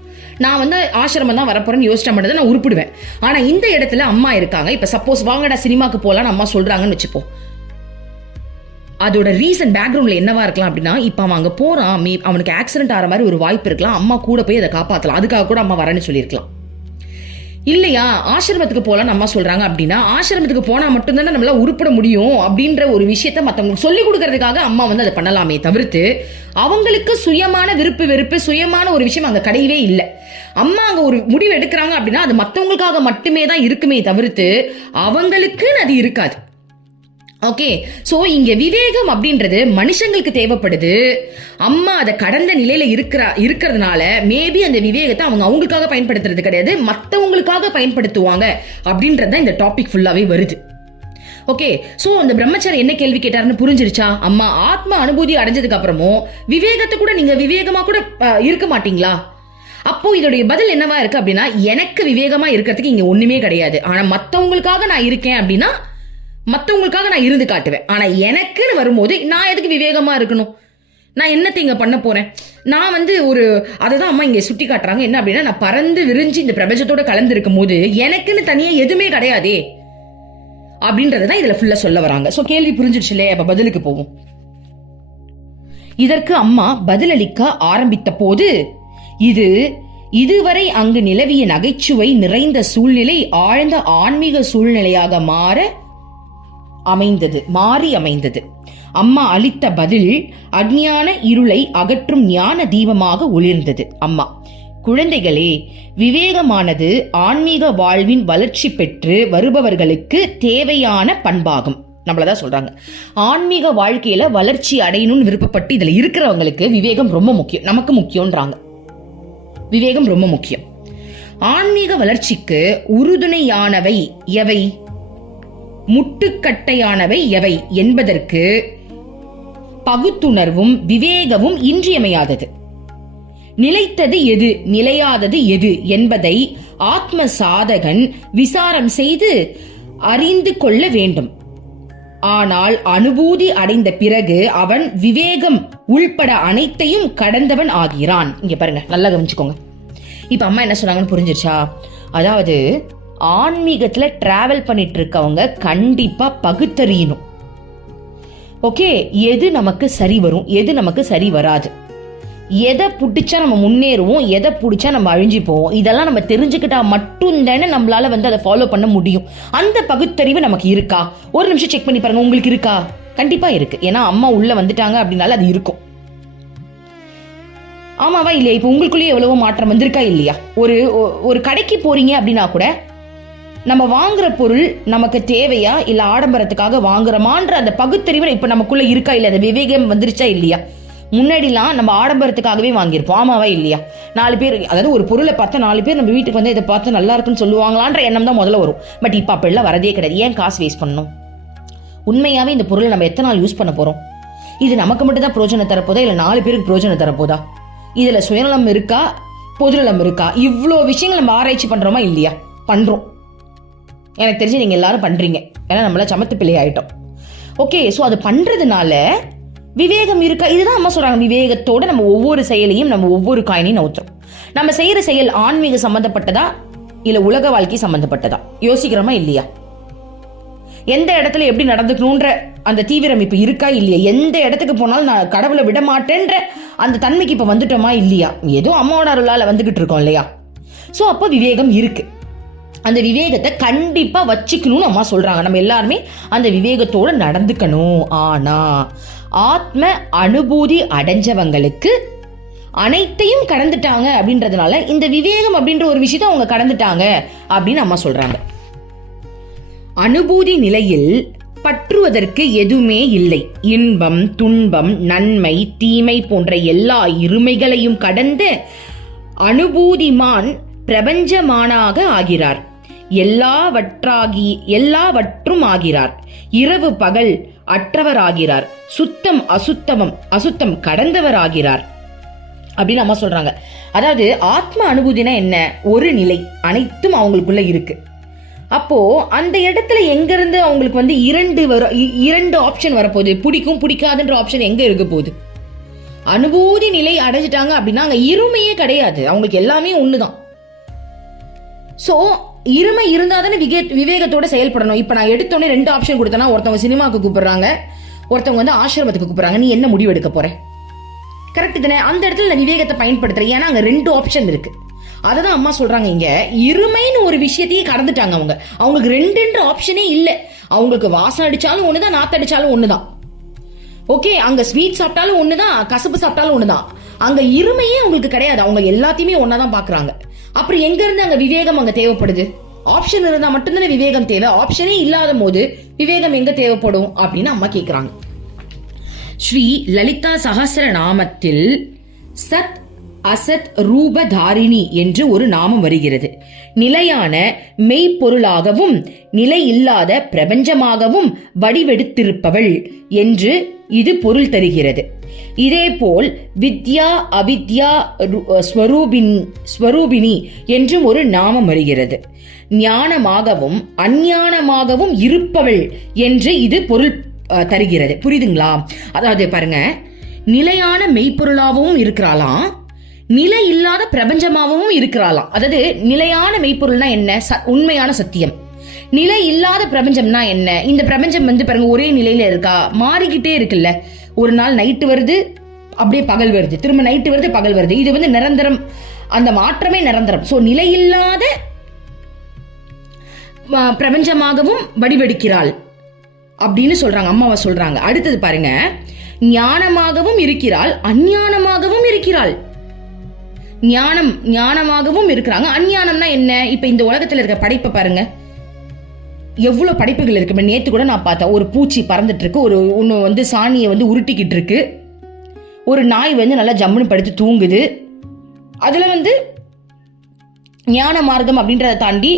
நான் ஆசிரமம் தான் வரப்போறேன்னு யோசிச்சா மட்டும் நான் உருப்பிடுவேன். ஆனா இந்த இடத்துல அம்மா இருக்காங்க. இப்ப சப்போஸ் வாங்கடா சினிமாக்கு போலான்னு அம்மா சொல்றாங்கன்னு வச்சுப்போம். அதோட ரீசன் பேக்ரவுண்ட்ல என்னவா இருக்கலாம் அப்படின்னா, இப்ப அவன் அங்க போறான், அவனுக்கு ஆக்சிடென்ட் ஆகிற மாதிரி ஒரு வாய்ப்பு இருக்கலாம், அம்மா கூட போய் அதை காப்பாத்தலாம், அதுக்காக கூட அம்மா வரேன்னு சொல்லியிருக்கலாம். இல்லையா, ஆசிரமத்துக்கு போலாம் அம்மா சொல்றாங்க அப்படின்னா, ஆசிரமத்துக்கு போனா மட்டும்தானே நம்மளால உருப்பட முடியும் அப்படின்ற ஒரு விஷயத்த மத்தவங்களுக்கு சொல்லி கொடுக்கறதுக்காக அம்மா அதை பண்ணலாமே தவிர்த்து அவங்களுக்கு சுயமான விருப்பு வெறுப்பு, சுயமான ஒரு விஷயம் அங்க கிடையவே இல்லை. அம்மா அங்க ஒரு முடிவு எடுக்கிறாங்க அப்படின்னா அது மத்தவங்களுக்காக மட்டுமே தான் இருக்குமே தவிர்த்து அவங்களுக்கு அது இருக்காது. ஓகே, சோ இங்க விவேகம் அப்படின்றது மனுஷங்களுக்கு தேவைப்படுது. அம்மா அதை கடந்த நிலையில இருக்கிறதுனால மேபி அந்த விவேகத்தை அவங்களுக்காக பயன்படுத்துறது கிடையாது, மத்தவங்களுக்காக பயன்படுத்துவாங்க அப்படின்றத இந்த டாபிக் ஃபுல்லாவே வருது. ஓகே, சோ அந்த பிரம்மச்சாரி என்ன கேள்வி கேட்டாருன்னு புரிஞ்சிருச்சா? அம்மா ஆத்ம அனுபூதி அடைஞ்சதுக்கு அப்புறமும் விவேகத்தை கூட நீங்க விவேகமா கூட இருக்க மாட்டீங்களா? அப்போ இதோடைய பதில் என்னவா இருக்கு அப்படின்னா, எனக்கு விவேகமா இருக்கிறதுக்கு இங்க ஒண்ணுமே கிடையாது. ஆனா மத்தவங்களுக்காக நான் இருக்கேன் அப்படின்னா மத்தவங்களுக்காக நான் இருந்து காட்டுவேன். ஆனா எனக்குன்னு வரும்போது நான் எதுக்கு விவேகமா இருக்கணும்? நான் என்னத்தை இங்க பண்ண போறேன்? நான் அதுதான் அம்மா இங்க சுட்டி காட்டுறாங்க. என்ன அப்படின்னா, நான் பறந்து விரிஞ்சு இந்த பிரபஞ்சத்தோட கலந்து இருக்கும் போது எனக்குன்னு தனியா எதுவுமே கிடையாதே அப்படின்றதான் இதுல ஃபுல்லா சொல்ல வராங்க. சோ கேள்வி புரிஞ்சிடுச்சுலே, அப்ப பதிலுக்கு போவோம். இதற்கு அம்மா பதிலளிக்க ஆரம்பித்த போது, இதுவரை அங்கு நிலவிய நகைச்சுவை நிறைந்த சூழ்நிலை ஆழ்ந்த ஆன்மீக சூழ்நிலையாக மாறி அமைந்தது. அம்மா அளித்த பதில் அஞ்ஞான இருளை அகற்றும் ஞான தீபமாக ஒளிர்ந்தது. அம்மா, குழந்தைகளே, விவேகமானது ஆன்மீக வாழ்வின் வளர்ச்சி பெற்று வருபவர்களுக்கு தேவையான பண்பாகும். நம்மளதான் சொல்றாங்க, ஆன்மீக வாழ்க்கையில வளர்ச்சி அடையணும்னு விருப்பப்பட்டு இதுல இருக்கிறவங்களுக்கு விவேகம் ரொம்ப முக்கியம், நமக்கு முக்கியம்ன்றாங்க. விவேகம் ரொம்ப முக்கியம். ஆன்மீக வளர்ச்சிக்கு உறுதுணையானவை எவை, முட்டுக்கட்டையானவை எவை என்பதற்கு பகுத்துணர்வும் விவேகமும் இன்றியமையாதது. நிலைத்தது எது, நிலையாதது எது என்பதை ஆத்ம சாதகன் விசாரம் செய்து அறிந்து கொள்ள வேண்டும். ஆனால் அனுபூதி அடைந்த பிறகு அவன் விவேகம் உள்பட அனைத்தையும் கடந்தவன் ஆகிறான். இங்க பாருங்க, நல்லா கவனிச்சுக்கோங்க. இப்ப அம்மா என்ன சொன்னாங்கன்னு புரிஞ்சிருச்சா? அதாவது ஆன்மீகத்துல டிராவல் பண்ணிட்டு இருக்கவங்க கண்டிப்பா பகுத்தறியணும். ஓகே, எது நமக்கு சரி வரும், எது நமக்கு சரி வராது, எதை பிடிச்சா நம்ம முன்னேறுவோம், எதை பிடிச்சா நம்ம அழிஞ்சு போவோம், இதெல்லாம் நம்ம தெரிஞ்சுக்கிட்டா மட்டும்தானே நம்மளால அதை ஃபாலோ பண்ண முடியும். அந்த பகுத்தறிவு நமக்கு இருக்கா? ஒரு நிமிஷம் செக் பண்ணி பாருங்க, உங்களுக்கு இருக்கா? கண்டிப்பா இருக்கு. ஏன்னா அம்மா உள்ள வந்துட்டாங்க அப்படின்னால அது இருக்கும். ஆமாவா இல்லையா? இப்ப உங்களுக்குள்ளேயே எவ்வளவோ மாற்றம் வந்திருக்கா இல்லையா? ஒரு கடைக்கு போறீங்க அப்படின்னா கூட நம்ம வாங்குற பொருள் நமக்கு தேவையா இல்ல ஆடம்பரத்துக்காக வாங்குறோமான்ற அந்த பகுத்தறிவு இப்ப நமக்குள்ள இருக்கா இல்லையா? அந்த விவேகம் வந்துருச்சா இல்லையா? முன்னாடிலாம் நம்ம ஆடம்பரத்துக்காகவே வாங்கியிருப்போம், ஆமாவா இல்லையா? 4 பேர், அதாவது ஒரு பொருளை பார்த்தா 4 பேர் நம்ம வீட்டுக்கு வந்து இதை பார்த்து நல்லா இருக்குன்னு சொல்லுவாங்களான்ற எண்ணம் தான் முதல்ல வரும். பட் இப்போ அப்படிலாம் வரதே கிடையாது. ஏன் காசு வேஸ்ட் பண்ணணும்? உண்மையாவே இந்த பொருளை நம்ம எத்தனை நாள் யூஸ் பண்ண போறோம்? இது நமக்கு மட்டும் தான் பிரோஜனம் தரப்போதா, இல்லை 4 பேருக்கு பிரோஜனம் தரப்போதா? இதுல சுயநலம் இருக்கா, பொதுநலம் இருக்கா? இவ்வளோ விஷயங்கள் நம்ம ஆராய்ச்சி பண்றோமா இல்லையா? பண்றோம். எனக்கு தெரிஞ்சு நீங்க எல்லாரும் பண்றீங்க. ஏன்னா நம்மள சமத்து பிள்ளை ஆயிட்டோம். ஓகே, ஸோ அது பண்றதுனால விவேகம் இருக்கா? இதுதான் அம்மா சொல்றாங்க. விவேகத்தோட நம்ம ஒவ்வொரு செயலையும், நம்ம ஒவ்வொரு காயினையும் நவுத்துறோம். நம்ம செய்யற செயல் ஆன்மீக சம்பந்தப்பட்டதா இல்ல உலக வாழ்க்கை சம்பந்தப்பட்டதா யோசிக்கிறோமா இல்லையா? எந்த இடத்துல எப்படி நடந்துக்கணும்ன்ற அந்த தீவிரம் இப்ப இருக்கா இல்லையா? எந்த இடத்துக்கு போனாலும் நான் கடவுளை விட மாட்டேன்ற அந்த தன்மைக்கு இப்ப வந்துட்டோமா இல்லையா? ஏதோ அம்மாவோட அருளால வந்துகிட்டு இருக்கோம் இல்லையா? சோ அப்ப விவேகம் இருக்கு. அந்த விவேகத்தை கண்டிப்பா வச்சுக்கணும்னு அம்மா சொல்றாங்க. நம்ம எல்லாருமே அந்த விவேகத்தோட நடந்துக்கணும். ஆனா ஆத்ம அனுபூதி அடைஞ்சவங்களுக்கு அனைத்தையும் கடந்துட்டாங்க அப்படின்றதுனால இந்த விவேகம் அப்படின்ற ஒரு விஷயத்தை அவங்க கடந்துட்டாங்க அப்படின்னு அம்மா சொல்றாங்க. அனுபூதி நிலையில் பற்றுவதற்கு எதுவுமே இல்லை. இன்பம், துன்பம், நன்மை, தீமை போன்ற எல்லா இருமைகளையும் கடந்து அனுபூதிமான் பிரபஞ்சமானாக ஆகிறார். எல்லாவற்றும் ஆகிறார். இரவு பகல் அற்றவராகிறார். சுத்தம் அசுத்தம் கடந்தவர் ஆகிறார் அப்படின்னு அம்மா சொல்றாங்க. அதாவது ஆத்ம அனுபூதினா என்ன? ஒரு நிலை, அனைத்தும் அவங்களுக்குள்ள இருக்கு. அப்போ அந்த இடத்துல எங்க இருந்து அவங்களுக்கு வந்து இரண்டு ஆப்ஷன் வரப்போகுது. பிடிக்கும் பிடிக்காதுன்ற ஆப்ஷன் எங்க இருக்க போகுது? அனுபூதி நிலை அடைஞ்சிட்டாங்க அப்படின்னா அங்க இருமையே கிடையாது. அவங்களுக்கு எல்லாமே ஒண்ணுதான். சோ இருமை இருந்தாதானே விவேகத்தோட செயல்படணும். இப்ப நான் எடுத்தோடனே 2 ஆப்ஷன் கொடுத்தேன்னா, ஒருத்தவங்க சினிமாவுக்கு கூப்பிடுறாங்க, ஒருத்தவங்க வந்து ஆசிரமத்துக்கு கூப்பிடுறாங்க. நீ என்ன முடிவு எடுக்க போற? கரெக்ட் தானே? அந்த இடத்துல நான் விவேகத்தை பயன்படுத்துறேன். ஏன்னா அங்க 2 ஆப்ஷன் இருக்கு. அததான் அம்மா சொல்றாங்க. இங்க இருமைன்னு ஒரு விஷயத்தையே கடந்துட்டாங்க. அவங்களுக்கு 2 ஆப்ஷனே இல்ல. அவங்களுக்கு வாசம் அடிச்சாலும் ஒண்ணுதான், நாத்து அடிச்சாலும் ஒண்ணுதான். ஓகே, அங்க ஸ்வீட் சாப்பிட்டாலும் ஒண்ணுதான், கசப்பு சாப்பிட்டாலும் ஒண்ணுதான். அங்க இருமையே அவங்களுக்கு கிடையாது. அவங்க எல்லாத்தையுமே ஒன்னாதான் பாக்குறாங்க. அப்புறம் எங்க இருந்து அங்க விவேகம் அங்க தேவைப்படுது? ஆப்ஷன் இருந்தா மட்டும்தானே விவேகம் தேவை. ஆப்ஷனே இல்லாத போது விவேகம் எங்க தேவைப்படும் அப்படின்னு அம்மா கேக்குறாங்க. ஸ்ரீ லலிதா சஹஸ்ர நாமத்தில் சத் அசத் ரூபதாரிணி என்று ஒரு நாமம் வருகிறது. நிலையான மெய்ப்பொருளாகவும் நிலை இல்லாத பிரபஞ்சமாகவும் வடிவெடுத்திருப்பவள் என்று இது பொருள் தருகிறது. இதேபோல் வித்யா அவித்யா ஸ்வரூபிணி என்றும் ஒரு நாமம் வருகிறது. ஞானமாகவும் அஞ்ஞானமாகவும் இருப்பவள் என்று இது பொருள் தருகிறது. புரியுதுங்களா? அதாவது பாருங்க, நிலையான மெய்ப்பொருளாகவும் இருக்கிறாளாம், நிலை இல்லாத பிரபஞ்சமாகவும் இருக்கிறாளாம். அதாவது நிலையான மெய்ப்பொருள்னா என்ன? உண்மையான சத்தியம். நிலை இல்லாத பிரபஞ்சம்னா என்ன? இந்த பிரபஞ்சம் வந்து பாருங்க ஒரே நிலையில இருக்கா? மாறிக்கிட்டே இருக்குல்ல. ஒரு நாள் நைட்டு வருது, அப்படியே பகல் வருது, திரும்ப நைட்டு வருது, பகல் வருது. இது வந்து நிரந்தரம். அந்த மாற்றமே நிரந்தரம். சோ நிலையில்லாத பிரபஞ்சமாகவும் வடிவெடுக்கிறாள் அப்படின்னு சொல்றாங்க, அம்மாவை சொல்றாங்க. அடுத்தது பாருங்க, ஞானமாகவும் இருக்கிறாள், அஞ்ஞானமாகவும் இருக்கிறாள். ஞானமாகவும் இருக்கிறாங்க. அஞ்ஞானம்னா என்ன? இப்ப இந்த உலகத்துல இருக்க படைப்பை பாருங்க, எவ்வளவு படைப்புகள் இருக்கு. நேத்து கூட நான் பார்த்தேன், ஒரு பூச்சி பறந்துட்டு இருக்கு, ஒன்னு வந்து சாணியை வந்து உருட்டிக்கிட்டு இருக்கு, ஒரு நாய் வந்து நல்லா ஜம்முன்னு படுத்து தூங்குது. அதுல வந்து ஞான மார்க்கம் அப்படின்றத தாண்டி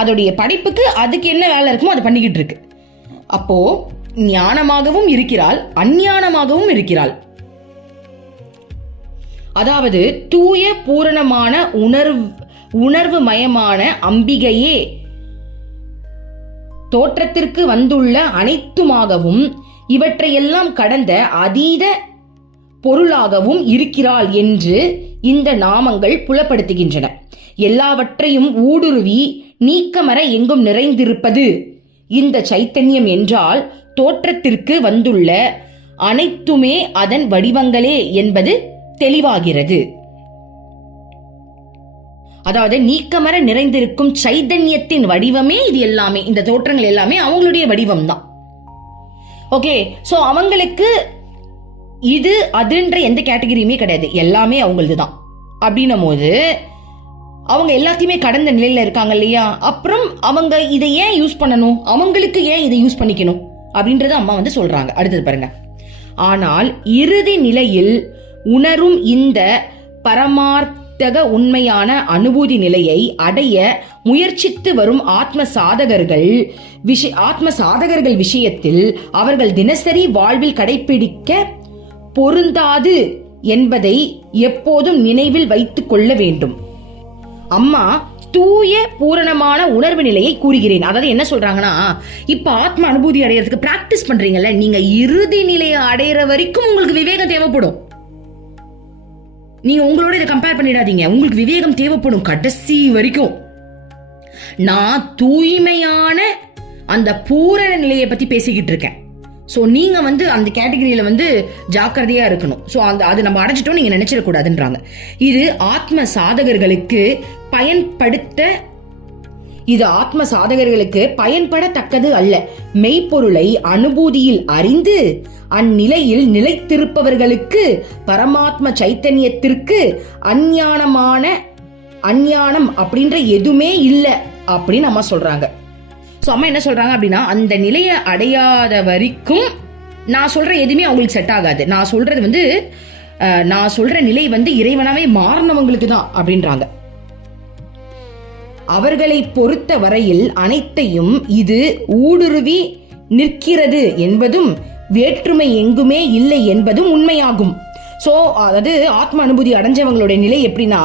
அதோடைய படைப்புக்கு அதுக்கு என்ன வேலை இருக்குமோ அதை பண்ணிக்கிட்டு இருக்கு. அப்போ ஞானமாகவும் இருக்கிறாள், அஞ்ஞானமாகவும் இருக்கிறாள். அதாவது தூய பூரணமான உணர்வு மயமான அம்பிகையே தோற்றத்திற்கு வந்துள்ள அனைத்துமாகவும் இவற்றையெல்லாம் கடந்த அதீத பொருளாகவும் இருக்கிறாள் என்று இந்த நாமங்கள் புலப்படுத்துகின்றன. எல்லாவற்றையும் ஊடுருவி நீக்கமர எங்கும் நிறைந்திருப்பது இந்த சைத்தன்யம் என்றால், தோற்றத்திற்கு வந்துள்ள அனைத்துமே அதன் வடிவங்களே என்பது தெளிவாகிறது. அதாவது நீக்கமர நிறைந்திருக்கும் சைதன்யத்தின் வடிவமே இது எல்லாமே. இந்த தோற்றங்கள் எல்லாமே அவங்களுடைய வடிவம் தான். ஓகே, சோ அவங்களுக்கு இது அதுன்ற எந்த கேட்டகரியுமே கிடையாது, எல்லாமே அவங்களது தான். அப்படின்னும் போது அவங்க எல்லாத்தையுமே கடந்த நிலையில இருக்காங்க இல்லையா? அப்புறம் அவங்க இதை ஏன் யூஸ் பண்ணணும், அவங்களுக்கு ஏன் இதை யூஸ் பண்ணிக்கணும் அப்படின்றத அம்மா வந்து சொல்றாங்க. அடுத்தது பாருங்க, ஆனால் இறுதி நிலையில் உணரும் இந்த பரமார்த்தக உண்மையான அனுபூதி நிலையை அடைய முயற்சித்து வரும் ஆத்ம சாதகர்கள் விஷயத்தில் அவர்கள் தினசரி வாழ்வில் கடைபிடிக்க பொருந்தாது என்பதை எப்போதும் நினைவில் வைத்துக் கொள்ள வேண்டும். அம்மா தூய பூரணமான உணர்வு நிலையை கூறுகிறேன். அதாவது என்ன சொல்றாங்கன்னா, இப்ப ஆத்ம அனுபூதி அடையறதுக்கு பிராக்டிஸ் பண்றீங்கல்ல, நீங்க இறுதி நிலையை அடையிற வரைக்கும் உங்களுக்கு விவேகம் தேவைப்படும். நீங்க உங்களோட இதை கம்பேர் பண்ணிடாதீங்க. உங்களுக்கு விவேகம் தேவைப்படும் கடைசி வரைக்கும். நான் தூய்மையான அந்த பூரண நிலையை பத்தி பேசிக்கிட்டு இருக்கேன். ஸோ நீங்க அந்த கேட்டகரியில ஜாக்கிரதையா இருக்கணும். ஸோ அது நம்ம அடைஞ்சிட்டோம் நீங்க நினைச்சிடக்கூடாதுன்றாங்க. இது ஆத்ம சாதகர்களுக்கு பயன்படத்தக்கது அல்ல. மெய்ப்பொருளை அனுபூதியில் அறிந்து அந்நிலையில் நிலைத்திருப்பவர்களுக்கு பரமாத்ம சைத்தன்யத்திற்கு அஞ்ஞானம் அப்படின்ற எதுவுமே இல்லை அப்படின்னு அம்மா சொல்றாங்க. ஸோ அம்மா என்ன சொல்றாங்க அப்படின்னா, அந்த நிலையை அடையாத வரைக்கும் நான் சொல்ற எதுவுமே அவங்களுக்கு செட் ஆகாது. நான் சொல்ற நிலை இறைவனாவே மாறினவங்களுக்கு தான் அப்படின்றாங்க. அவர்களை பொறுத்த வரையில் அனைத்தையும் இது ஊடுருவி நிற்கிறது என்பதும் வேற்றுமை எங்குமே இல்லை என்பதும் உண்மையாகும். ஸோ அதாவது ஆத்ம அனுபூதி அடைஞ்சவங்களுடைய நிலை எப்படின்னா,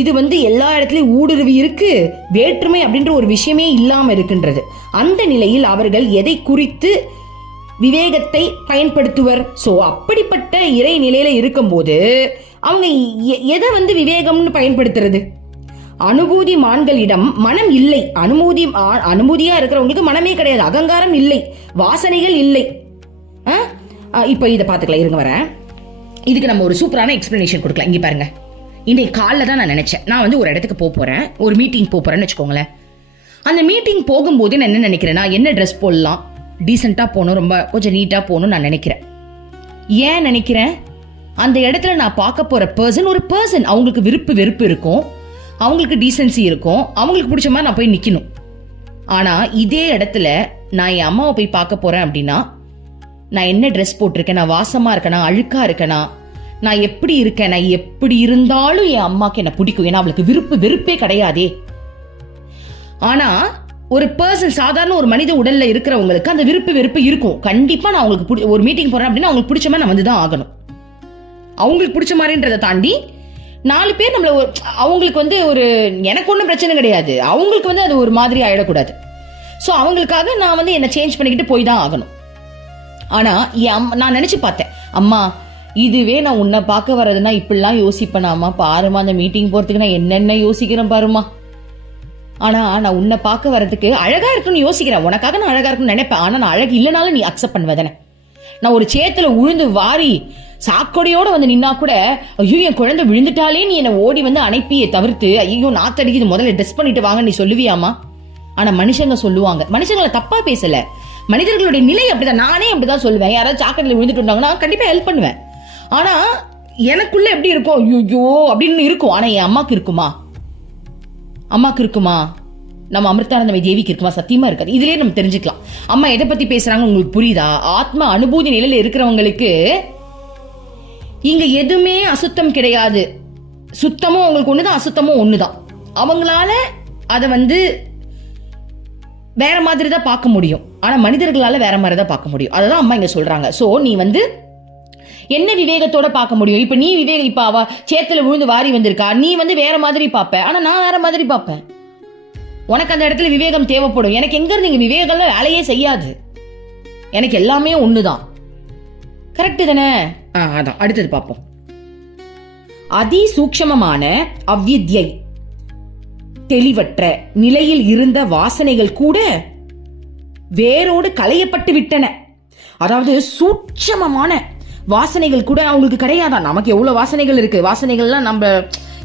இது எல்லா இடத்துலயும் ஊடுருவி இருக்கு, வேற்றுமை அப்படின்ற ஒரு விஷயமே இல்லாம இருக்கின்றது. அந்த நிலையில் அவர்கள் எதை குறித்து விவேகத்தை பயன்படுத்துவர்? சோ அப்படிப்பட்ட இறை நிலையில இருக்கும்போது அவங்க எதை விவேகம்னு பயன்படுத்துறது? அனுபூதி மான்களிடம் மனம் இல்லை. அனுபூதியா இருக்கிறவங்களுக்கு மனமே கிடையாது, அகங்காரம் இல்லை, வாசனைகள் இல்லை. இப்ப இதை பாத்துக்கலாம், இருங்க வரேன். இதுக்கு நம்ம ஒரு சூப்பரான எக்ஸ்பிளனேஷன் கொடுக்கலாம். இங்க பாருங்க, இன்றைக்கு காலைல தான் நான் நினைச்சேன், நான் ஒரு இடத்துக்கு போறேன், ஒரு மீட்டிங் போறேன்னு வச்சுக்கோங்களேன். அந்த மீட்டிங் போகும்போது நான் என்ன நினைக்கிறேன்னா, என்ன ட்ரெஸ் போடலாம், டீசெண்டா போகணும், ரொம்ப கொஞ்சம் நீட்டா போகணும் நான் நினைக்கிறேன். ஏன் நினைக்கிறேன்? அந்த இடத்துல நான் பார்க்க போற ஒரு பர்சன் அவங்களுக்கு வெறுப்பு இருக்கும், அவங்களுக்கு டீசென்சி இருக்கும், அவங்களுக்கு பிடிச்ச மாதிரி நான் போய் நிக்கணும். ஆனா இதே இடத்துல நான் என் அம்மாவை போய் பார்க்க போறேன் அப்படின்னா, நான் என்ன ட்ரெஸ் போட்டிருக்கேன், நான் வாசமா இருக்கேனா, அழுக்கா இருக்கேனா, நான் எப்படி இருக்கேன், நான் எப்படி இருந்தாலும் என் அம்மாக்கு என்ன பிடிக்கும். ஏன்னா அவளுக்கு வெறுப்பே கிடையாதே. ஆனா ஒரு பர்சன், சாதாரண ஒரு மனித உடல்ல இருக்கிறவங்களுக்கு அந்த வெறுப்பு இருக்கும். கண்டிப்பா நான் அவங்களுக்கு ஒரு மீட்டிங் போறேன் அப்படின்னா அவங்களுக்கு பிடிச்ச மாதிரி நான் வந்துதான் ஆகணும். அவங்களுக்கு பிடிச்ச மாதிரின்றதை தாண்டி 4 பேர் நம்மள அவங்களுக்கு ஒரு எனக்கு ஒன்றும் பிரச்சனை கிடையாது, அவங்களுக்கு அது ஒரு மாதிரி ஆயிடக்கூடாது. ஸோ அவங்களுக்காக நான் என்னை சேஞ்ச் பண்ணிக்கிட்டு போய் தான் ஆகணும். ஆனா நான் நினைச்சு பார்த்தேன், அம்மா இதுவே நான் உன்னை பார்க்க வர்றதுன்னா இப்படிலாம் யோசிப்பேனாமா, பாருமா அந்த மீட்டிங் போறதுக்கு நான் என்னென்ன யோசிக்கிறேன் பாருமா. ஆனா நான் உன்னை பார்க்க வர்றதுக்கு அழகா இருக்குன்னு யோசிக்கிறேன், உனக்காக நான் அழகா இருக்குன்னு நினைப்பேன். ஆனா நான் அழகு இல்லைனாலும் நீ அக்செப்ட் பண்ணுவதானே. நான் ஒரு சேத்துல உழுந்து வாரி சாக்கொடையோட நின்னா கூட, ஐயோ என் குழந்தை விழுந்துட்டாலே நீ என்னை ஓடி அணைப்பியை தவிர்த்து, ஐயோ நாத்தடிக்குது முதல்ல ட்ரெஸ் பண்ணிட்டு வாங்க நீ சொல்லுவியாமா? ஆனா மனுஷங்க சொல்லுவாங்க. மனுஷங்களை தப்பா பேசல, மனிதர்களுடைய நிலை அப்படிதான். நானே அப்படிதான் சொல்லுவேன். யாராவது சாக்கடையில விழுந்துட்டு இருந்தாங்கன்னா கண்டிப்பா ஹெல்ப் பண்ணுவேன். ஆனா எனக்குள்ள எப்படி இருக்கும், ஐயோ அப்படின்னு இருக்கும். ஆனா என் அம்மாக்கு இருக்குமா? நம்ம அமிர்தானந்தமயி தேவிக்கு இருக்குமா? சத்தியமா இருக்காது. இதுலயே நம்ம தெரிஞ்சுக்கலாம் அம்மா எதை பத்தி பேசுறாங்க. உங்களுக்கு புரியுதா? ஆத்ம அனுபூதி நிலையில இருக்கிறவங்களுக்கு இங்க எதுவுமே அசுத்தம் கிடையாது. சுத்தமும் அவங்களுக்கு ஒண்ணுதான், அசுத்தமும் ஒண்ணுதான். அவங்களால அதை வேற மாதிரி தான் பார்க்க முடியும். ஆனா மனிதர்களால வேற மாதிரி தான் பார்க்க முடியும். அததான் அம்மா இங்க சொல்றாங்க. சோ நீ என்ன விவேகத்தோட பார்க்க முடியும்? இப்ப நீ இப்ப அவ சேத்துல விழுந்து வாரி வந்திருக்கா, நீ வேற மாதிரி பாப்ப, ஆனா நான் வேற மாதிரி பாப்பேன். உனக்கு அந்த இடத்துல விவேகம் தேவைப்படும். எனக்கு எங்க இருந்து விவேகம் வேலையே செய்யாது. எனக்கு எல்லாமே ஒண்ணுதான். கரெக்ட் தானே? அதான் அடுத்தது பார்ப்போம். அதி சூக்ஷ்மமான அவ்வித்யை தெளிவற்ற நிலையில் இருந்த வாசனைகள் கூட வேரோடு களையப்பட்டு விட்டன. அதாவது சூட்சமமான வாசனைகள் கூட அவங்களுக்கு கிடையாதான். நமக்கு எவ்வளவு வாசனைகள் இருக்கு. வாசனைகள்லாம் நம்ம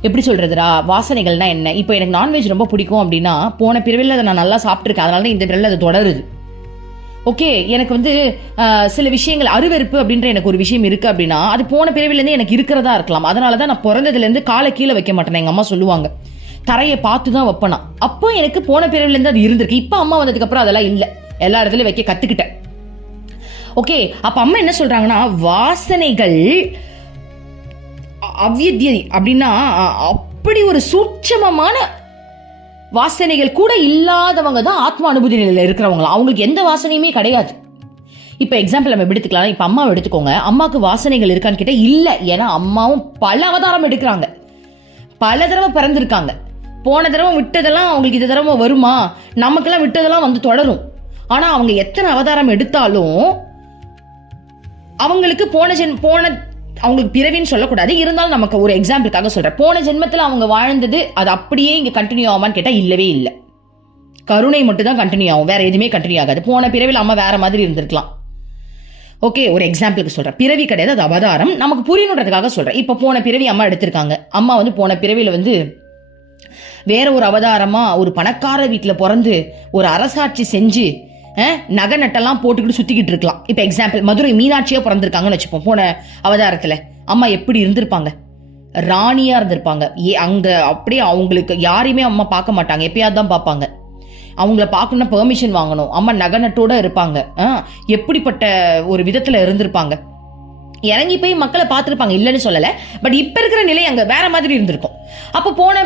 எப்படி சொல்றதுடா, வாசனைகள்னா என்ன? இப்போ எனக்கு நான்வெஜ் ரொம்ப பிடிக்கும் அப்படின்னா போன பிறவில அதை நான் நல்லா சாப்பிட்டுருக்கேன், அதனால தான் இந்த பிறவில அது தொடருது. ஓகே, எனக்கு சில விஷயங்கள் அருவெறுப்பு அப்படின்ற எனக்கு ஒரு விஷயம் இருக்கு அப்படின்னா அது போன பிறவிலேருந்து எனக்கு இருக்கிறதா இருக்கலாம். அதனாலதான் நான் பிறந்ததுலேருந்து காலை கீழே வைக்க மாட்டேன். எங்க அம்மா சொல்லுவாங்க தரையை பார்த்து தான் வைப்பனா. அப்போ எனக்கு போன பிறவிலேருந்து அது இருந்திருக்கு. இப்போ அம்மா வந்ததுக்கு அப்புறம் அதெல்லாம் இல்லை, எல்லா இடத்துலயும் வைக்க கத்துக்கிட்டேன். ஓகே, அப்ப அம்மா என்ன சொல்றாங்கன்னா, வாசனைகள் அவ்வியத்தை அப்படின்னா அப்படி ஒரு சூட்சமமான வாசனைகள் கூட இல்லாதவங்க தான் ஆத்ம அனுபூதி நிலையில இருக்கிறவங்க. அவங்களுக்கு எந்த வாசனையுமே கிடையாது. இப்ப எக்ஸாம்பிள் நம்ம எடுத்துக்கலாம். இப்ப அம்மாவை எடுத்துக்கோங்க. அம்மாவுக்கு வாசனைகள் இருக்கான்னு கேட்டா இல்ல. ஏன்னா அம்மாவும் பல அவதாரம் எடுக்கிறாங்க, பல தடவை பிறந்திருக்காங்க. போன தடவை விட்டதெல்லாம் அவங்களுக்கு இந்த தடவை வருமா? நமக்கெல்லாம் விட்டதெல்லாம் வந்து தொடரும். ஆனா அவங்க எத்தனை அவதாரம் எடுத்தாலும் அவங்களுக்கு போன அவங்களுக்கு பிறவின்னு சொல்லக்கூடாது, இருந்தாலும் நமக்கு ஒரு எக்ஸாம்பிளுக்காக சொல்றேன். போன ஜென்மத்தில் அவங்க வாழ்ந்தது அது அப்படியே இங்க கண்டினியூ ஆகுமான்னு கேட்டா இல்லவே இல்லை. கருணை மட்டும் தான் கண்டினியூ ஆகும், வேற எதுவுமே கண்டினியூ ஆகாது. போன பிறவியில் அம்மா வேற மாதிரி இருந்திருக்கலாம். ஓகே, ஒரு எக்ஸாம்பிளுக்கு சொல்றேன். பிறவி கிடையாது, அது அவதாரம். நமக்கு புரியணுன்றதுக்காக சொல்றேன். இப்ப போன பிறவி அம்மா எடுத்திருக்காங்க. அம்மா வந்து போன பிறவியில வந்து வேற ஒரு அவதாரமா ஒரு பணக்கார வீட்டுல பிறந்து ஒரு அரசாட்சி செஞ்சு நகை நட்டெல்லாம் போட்டுக்கிட்டு சுத்திக்கிட்டு இருக்கலாம். இப்ப எக்ஸாம்பிள் மதுரை மீனாட்சியா பிறந்திருக்காங்கன்னு வச்சுப்போம். போன அவதாரத்துல அம்மா எப்படி இருந்திருப்பாங்க? ராணியா இருந்திருப்பாங்க. அங்க அப்படியே அவங்களுக்கு யாரையுமே அம்மா பார்க்க மாட்டாங்க, எப்பயாவது தான் பார்ப்பாங்க. அவங்கள பார்க்கணும்னா பெர்மிஷன் வாங்கணும். அம்மா நகை நட்டோட இருப்பாங்க. எப்படிப்பட்ட ஒரு விதத்துல இருந்திருப்பாங்க? இறங்கி போய் மக்களை பார்த்துருப்பாங்க, இல்லைன்னு சொல்லலை. பட் இப்ப இருக்கிற நிலை அங்க வேற மாதிரி இருந்திருக்கும். அப்போ போன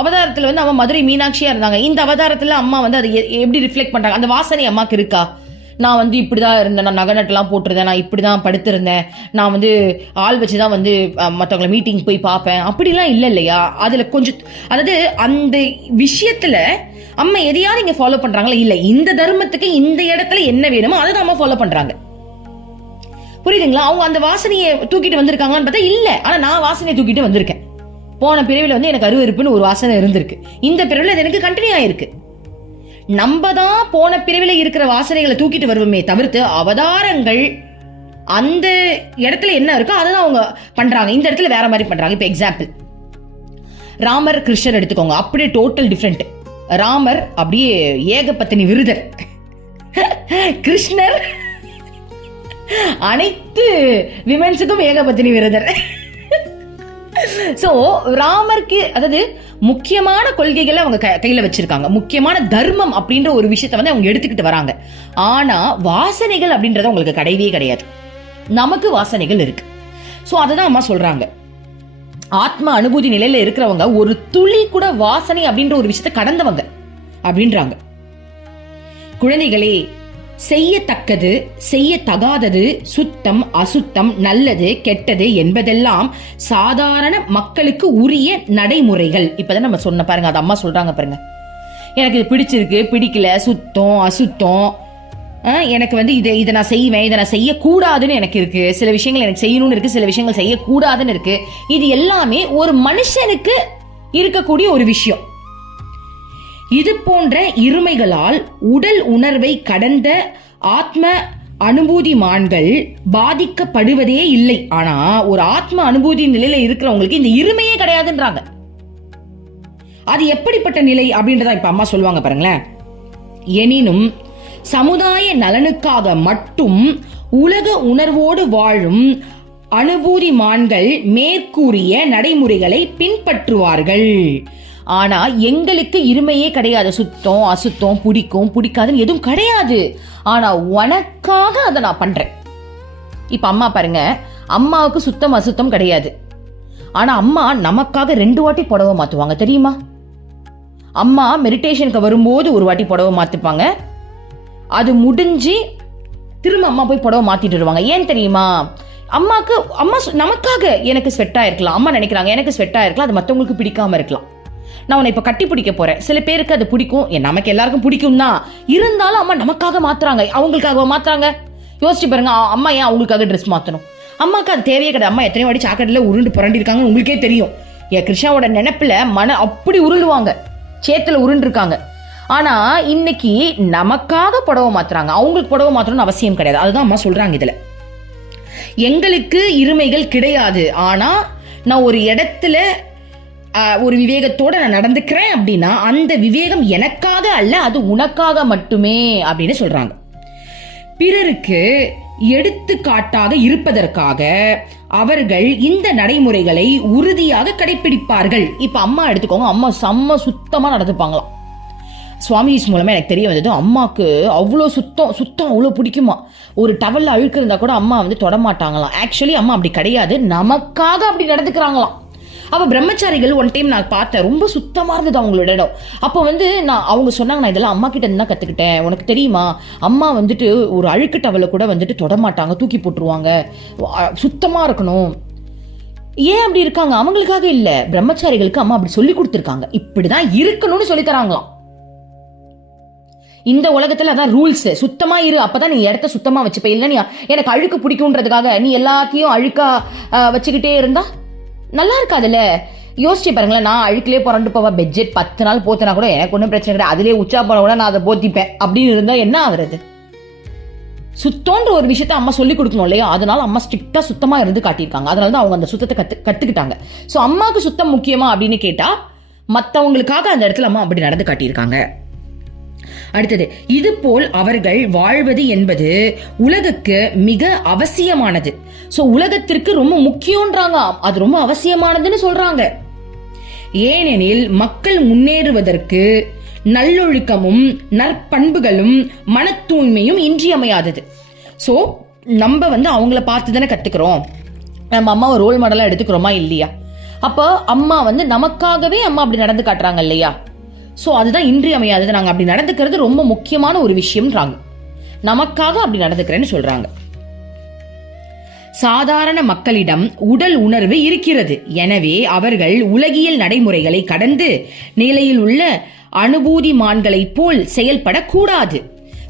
அவதாரத்துல வந்து அம்மா மதுரை மீனாட்சியா இருந்தாங்க. இந்த அவதாரத்துல அம்மா வந்து அதை எப்படி ரிஃப்ளெக்ட் பண்றாங்க? அந்த வாசனை அம்மாக்கு இருக்கா? நான் வந்து இப்படிதான் இருந்தேன், நான் நகை நட்டெல்லாம் போட்டிருந்தேன், நான் இப்படிதான் படுத்திருந்தேன், நான் வந்து ஆள் வச்சுதான் வந்து மற்றவங்களை மீட்டிங் போய் பார்ப்பேன், அப்படிலாம் இல்லை இல்லையா? அதுல கொஞ்சம் அதாவது அந்த விஷயத்துல அம்மா எதையாவது இங்க ஃபாலோ பண்றாங்களா? இல்ல, இந்த தர்மத்துக்கு இந்த இடத்துல என்ன வேணுமோ அதை தான் அம்மா ஃபாலோ பண்றாங்க. புரியுதுங்களா? அவங்க அந்த வாசனையை தூக்கிட்டு வந்திருக்காங்கன்னு பார்த்தா இல்ல. ஆனா நான் வாசனையை தூக்கிட்டு வந்திருக்கேன். போன பிறவில வந்து எனக்கு அருவருப்புன்னு ஒரு வாசனை இருந்திருக்கு, இந்த பிறவில அது எனக்கு கண்டினியூ ஆயிருக்கு. நம்ம தான் போன பிறவில இருக்கிற வாசனைகளை தூக்கிட்டு வருவோமே தவிர்த்து அவதாரங்கள் அந்த இடத்துல என்ன இருக்கோ அதை தான் அவங்க பண்றாங்க, இந்த இடத்துல வேற மாதிரி பண்றாங்க. இப்ப எக்ஸாம்பிள் ராமர் கிருஷ்ணர் எடுத்துக்கோங்க, அப்படியே டோட்டல் டிஃப்ரெண்ட். ராமர் அப்படியே ஏகபத்தினி விருதர், கிருஷ்ணர் அனைத்து விமென்ஸுக்கும் ஏகபத்தினி விருதர். சோ ராமருக்கு அதாவது முக்கியமான கொள்கைகளை அவங்க கையில வச்சிருக்காங்க, முக்கியமான தர்மம் அப்படின்ற ஒரு விஷயத்தை வந்து அவங்க எடுத்துக்கிட்டு வராங்க. ஆனா வாசனைகள் அப்படின்றது அவங்களுக்கு கிடையவே கிடையாது. நமக்கு வாசனைகள் இருக்கு. சோ அததான் அம்மா சொல்றாங்க, ஆத்ம அனுபூதி நிலையில இருக்கிறவங்க ஒரு துளி கூட வாசனை அப்படின்ற ஒரு விஷயத்தை கடந்தவங்க அப்படின்றாங்க. குழந்தைகளே, செய்யத்தக்கது செய்யத்தகாதது, சுத்தம் அசுத்தம், நல்லது கெட்டது என்பதெல்லாம் சாதாரண மக்களுக்கு உரிய நடைமுறைகள். இப்பதான் நம்ம சொன்ன பாருங்க, அது அம்மா சொல்றாங்க பாருங்க. எனக்கு இது பிடிச்சிருக்கு, பிடிக்கல, சுத்தம் அசுத்தம், எனக்கு வந்து இதை நான் செய்வேன், இதை நான் செய்யக்கூடாதுன்னு எனக்கு இருக்கு, சில விஷயங்கள் எனக்கு செய்யணும்னு இருக்கு, சில விஷயங்கள் செய்யக்கூடாதுன்னு இருக்கு. இது எல்லாமே ஒரு மனுஷனுக்கு இருக்கக்கூடிய ஒரு விஷயம். இது போன்ற இருமைகளால் உடல் உணர்வை கடந்த ஆத்ம அனுபூதிமான்கள் பாதிக்கப்படுவதே இல்லை. ஆனா ஒரு ஆத்ம அனுபூதி நிலையில இருக்கிறவங்களுக்கு இந்த இருமையே கிடையாதுன்றாங்க. அது எப்படிப்பட்ட நிலை அப்படின்றத இப்ப அம்மா சொல்லுவாங்க பாருங்களேன். எனினும் சமுதாய நலனுக்காக மட்டும் உலக உணர்வோடு வாழும் அனுபூதிமான்கள் மேற்கூறிய நடைமுறைகளை பின்பற்றுவார்கள். ஆனா எங்களுக்கு இருமையே கிடையாது, சுத்தம் அசுத்தம், பிடிக்கும் பிடிக்காதுன்னு எதுவும் கிடையாது. ஆனா உனக்காக அதை நான் பண்றேன். இப்ப அம்மா பாருங்க, அம்மாவுக்கு சுத்தம் அசுத்தம் கிடையாது. ஆனா அம்மா நமக்காக 2 வாட்டி புடவை மாத்துவாங்க தெரியுமா? அம்மா மெடிடேஷனுக்கு வரும்போது ஒரு வாட்டி புடவை மாத்திப்பாங்க, அது முடிஞ்சு திரும்ப அம்மா போய் புடவை மாத்திட்டு வருவாங்க. ஏன் தெரியுமா? அம்மா நமக்காக எனக்கு ஸ்வெட் ஆயிருக்கலாம், அம்மா நினைக்கிறாங்க எனக்கு ஸ்வெட் ஆயிருக்கலாம், அது மற்றவங்களுக்கு பிடிக்காம இருக்கலாம். நான் உன்னை இப்ப கட்டி பிடிக்க போறேன், சில பேருக்கு அது பிடிக்கும், நமக்கு எல்லாருக்கும் பிடிக்கும் தான், இருந்தாலும் அம்மா நமக்காக மாத்துறாங்க. அவங்களுக்காக மாத்துறாங்க. யோசிச்சு பாருங்க, அம்மா ஏன் அவங்களுக்காக ட்ரெஸ் மாத்தணும்? அம்மாவுக்கு அது தேவையே கிடையாது. அம்மா எத்தனை வாட்டி சாக்கடையில உருண்டு புரண்டி இருக்காங்க உங்களுக்கே தெரியும். என் கிருஷ்ணாவோட நினைப்புல அப்படி உருளுவாங்க, சேத்துல உருண்டு இருக்காங்க. ஆனா இன்னைக்கு நமக்காக புடவை மாத்துறாங்க, அவங்களுக்கு புடவை மாத்தணும்னு அவசியம் கிடையாது. அதுதான் அம்மா சொல்றாங்க இதுல. எங்களுக்கு இருமைகள் கிடையாது, ஆனா நான் ஒரு இடத்துல ஒரு விவேகத்தோட நான் நடந்துக்கிறேன் அப்படின்னா அந்த விவேகம் எனக்காக அல்ல, அது உனக்காக மட்டுமே அப்படின்னு சொல்றாங்க. பிறருக்கு எடுத்துக்காட்டாக இருப்பதற்காக அவர்கள் இந்த நடைமுறைகளை உறுதியாக கடைபிடிப்பார்கள். இப்ப அம்மா எடுத்துக்கோங்க, அம்மா செம்ம சுத்தமா நடந்துப்பாங்களாம், சுவாமிஜி மூலமாக எனக்கு தெரிய வந்தது, அம்மாவுக்கு அவ்வளோ சுத்தம் அவ்வளோ பிடிக்குமா. ஒரு டவலில் அழுக்கு இருந்தால் கூட அம்மா வந்து தொடமாட்டாங்களாம். ஆக்சுவலி அம்மா அப்படி கிடையாது, நமக்காக அப்படி நடந்துக்கிறாங்களாம். அப்போ பிரம்மச்சாரிகள் ஒன் டைம் நான் பார்த்தேன், ரொம்ப சுத்தமாக இருந்தது அவங்களோட இடம். அப்போ வந்து அவங்க சொன்னாங்க, நான் இதெல்லாம் அம்மா கிட்ட இருந்து தான் கற்றுக்கிட்டேன், உனக்கு தெரியுமா அம்மா வந்துட்டு ஒரு அழுக்கு டவலை கூட வந்துட்டு தொடமாட்டாங்க, தூக்கி போட்டுருவாங்க, சுத்தமாக இருக்கணும். ஏன் அப்படி இருக்காங்க? அவங்களுக்காக இல்லை, பிரம்மச்சாரிகளுக்கு அம்மா அப்படி சொல்லி கொடுத்துருக்காங்க, இப்படிதான் இருக்கணும்னு சொல்லி தராங்களாம். இந்த உலகத்துல அதான் ரூல்ஸ், சுத்தமா இரு, அப்பதான் நீ இடத்த சுத்தமா வச்சுப்ப. இல்ல நீ எனக்கு அழுக்கு பிடிக்கும்ன்றதுக்காக நீ எல்லாத்தையும் அழுக்கா வச்சுக்கிட்டே இருந்தா நல்லா இருக்காதுல்ல. யோசிச்சு பாருங்களேன், நான் அழுக்கிலே புரண்டு போவேன், பெட்ஜெட் 10 நாள் போத்தினா கூட எனக்கு ஒன்றும் பிரச்சனை கிடையாது, அதிலே உச்சா போல கூட நான் அதை போத்திப்பேன் அப்படின்னு இருந்தா என்ன ஆகுறது? சுத்தம்ன்ற ஒரு விஷயத்த அம்மா சொல்லி கொடுக்கணும் இல்லையா? அதனால அம்மா ஸ்ட்ரிக்டா சுத்தமா இருந்து காட்டியிருக்காங்க. அதனாலதான் அவங்க அந்த சுத்தத்தை கத்துக்கிட்டாங்க. சோ அம்மாவுக்கு சுத்தம் முக்கியமா அப்படின்னு கேட்டா மற்றவங்களுக்காக அந்த இடத்துல அம்மா அப்படி நடந்து காட்டியிருக்காங்க. அடுத்தது, இது போல் அவர்கள் வாழ்வது என்பது உலகுக்கு மிக அவசியமானது. சோ உலகத்திற்கு ரொம்ப முக்கியம்ன்றாங்க, அது ரொம்ப அவசியமானதுன்னு சொல்றாங்க. ஏனெனில் மக்கள் முன்னேறுவதற்கு நல்லொழுக்கமும் நற்பண்புகளும் மன தூய்மையும் இன்றியமையாதது. சோ நம்ம வந்து அவங்கள பார்த்து தானே கத்துக்கிறோம், நம்ம அம்மாவை ரோல் மாடலா எடுத்துக்கிறோமா இல்லையா? அப்போ அம்மா வந்து நமக்காகவே அம்மா அப்படி நடந்து காட்டுறாங்க இல்லையா? சோ அதுதான் இன்றியமையாதது. நாங்க அப்படி நடந்துக்கிறது ரொம்ப முக்கியமான ஒரு விஷயம்ன்றாங்க, நமக்காக அப்படி நடந்துக்கிறேன்னு சொல்றாங்க. சாதாரண மக்களிடம் உடல் உணர்வு இருக்கிறது, எனவே அவர்கள் உலகியல் நடைமுறைகளை கடந்து நிலையில் உள்ள அனுபூதிமான்களை போல் செயல்படக்கூடாது.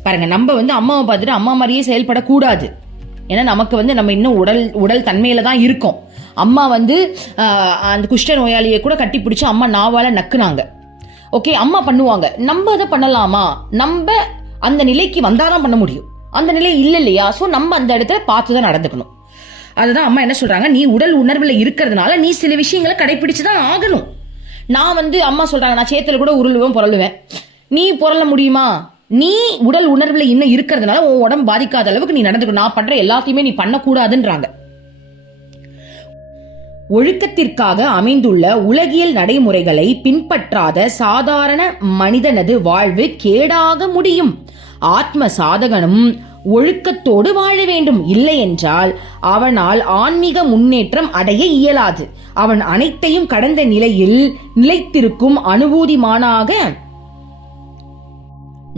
பாருங்க, நம்ம வந்து அம்மாவை பார்த்துட்டு அம்மா மாதிரியே செயல்படக்கூடாது. ஏன்னா நமக்கு வந்து நம்ம இன்னும் உடல் தன்மையில தான் இருக்கோம். அம்மா வந்து அந்த குஷ்ட நோயாளியை கூட கட்டி பிடிச்சி அம்மா நாவால நக்குனாங்க. ஓகே, அம்மா பண்ணுவாங்க, நம்ம அதை பண்ணலாமா? நம்ம அந்த நிலைக்கு வந்தாதான் பண்ண முடியும், அந்த நிலை இல்லை இல்லையா? சோ நம்ம அந்த இடத்துல பார்த்துதான் நடந்துக்கணும். அதுதான் அம்மா என்ன சொல்றாங்க, நீ உடல் உணர்வுல இருக்கிறதுனால நீ சில விஷயங்களை கடைபிடிச்சுதான் ஆகணும். நான் வந்து அம்மா சொல்றாங்க, நான் சேத்துல கூட உருளுவேன் புரளுவேன், நீ புரள முடியுமா? நீ உடல் உணர்வுல இன்னும் இருக்கிறதுனால உன் உடம்பு பாதிக்காத அளவுக்கு நீ நடந்துக்கணும், நான் பண்ற எல்லாத்தையுமே நீ பண்ணக்கூடாதுன்றாங்க. ஒழுக்கத்திற்காக அமைந்துள்ள உலகியல் நடைமுறைகளை பின்பற்றாத சாதாரண மனிதனது வாழ்வு கேடாக முடியும். ஆத்ம சாதகனும் ஒழுக்கத்தோடு வாழ வேண்டும், இல்லை என்றால் அவனால் ஆன்மீக முன்னேற்றம் அடைய இயலாது. அவன் அனைத்தையும் கடந்த நிலையில் நிலைத்திருக்கும் அனுபூதிமானாக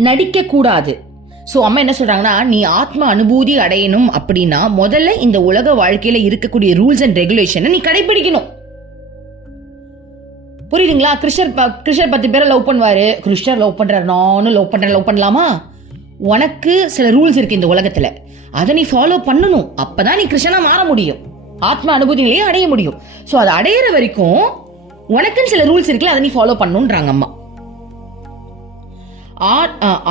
நடிக்க கூடாது. சோ அம்மா என்ன சொல்றாங்கன்னா, நீ ஆத்ம அனுபூதி அடையணும் அப்படின்னா முதல்ல இந்த உலக வாழ்க்கையில இருக்கக்கூடிய ரூல்ஸ் அண்ட் ரெகுலேஷனை நீ கடைபிடிக்கணும். புரியுதுங்களா? கிருஷ்ணர் 10 பேரை லவ் பண்ணுவாரு, கிருஷ்ணர் லவ் பண்றாரு, நானும் லவ் பண்ணலாமா? உனக்கு சில ரூல்ஸ் இருக்கு இந்த உலகத்துல, அதை நீ ஃபாலோ பண்ணணும். அப்பதான் நீ கிருஷ்ணனா மாற முடியும், ஆத்ம அனுபூதிகளையே அடைய முடியும். சோ அதை அடையிற வரைக்கும் உனக்குன்னு சில ரூல்ஸ் இருக்குல்ல, அதை நீ ஃபாலோ பண்ணணும்ன்றாங்க அம்மா.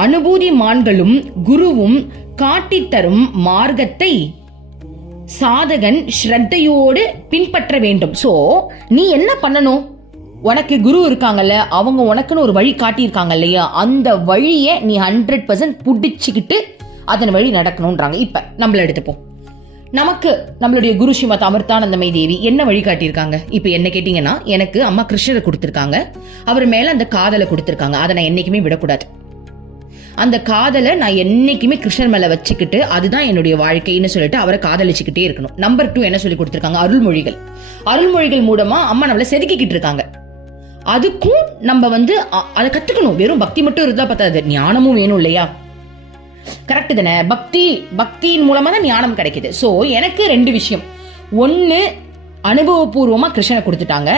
அனுபூதிமான்களும் குருவும் காட்டித்தரும் மார்க்கத்தை சாதகன் ஸ்ரத்தையோடு பின்பற்ற வேண்டும். சோ நீ என்ன பண்ணணும்? உனக்கு குரு இருக்காங்கல்ல, அவங்க உனக்குன்னு ஒரு வழி காட்டியிருக்காங்க இல்லையா, அந்த வழியை நீ 100% புடிச்சுக்கிட்டு அதன் வழி நடக்கணும்ன்றாங்க. இப்ப நம்மள எடுத்துப்போம், நமக்கு நம்மளுடைய குரு ஸ்ரீமத் அமிர்தானந்தமயி தேவி என்ன வழி காட்டியிருக்காங்க? இப்ப என்ன கேட்டீங்கன்னா, எனக்கு அம்மா கிருஷ்ணரை கொடுத்திருக்காங்க, அவர் மேல அந்த காதலை கொடுத்திருக்காங்க, அதை நான் என்னைக்குமே விடக்கூடாது. அந்த காதலை நான் என்னைக்குமே கிருஷ்ணர் மேல வச்சுக்கிட்டு அதுதான் என்னுடைய வாழ்க்கைன்னு சொல்லிட்டு அவரை காதலிச்சுக்கிட்டே இருக்கணும். நம்பர் 2 என்ன சொல்லி கொடுத்திருக்காங்க? அருள்மொழிகள். அருள்மொழிகள் மூலமா அம்மா நம்மள செதுக்கிக்கிட்டு இருக்காங்க. அதுக்கும் நம்ம வந்து அதை கத்துக்கணும். வெறும் பக்தி மட்டும் இருந்தா பத்தாது, ஞானமும் வேணும் இல்லையா? கரெக்ட் தானே? பக்தியின் மூலமா தான் ஞானம் கிடைக்குது. சோ எனக்கு 2 விஷயம், 1 அனுபவபூர்வமா கிருஷ்ணனை கொடுத்துட்டாங்க,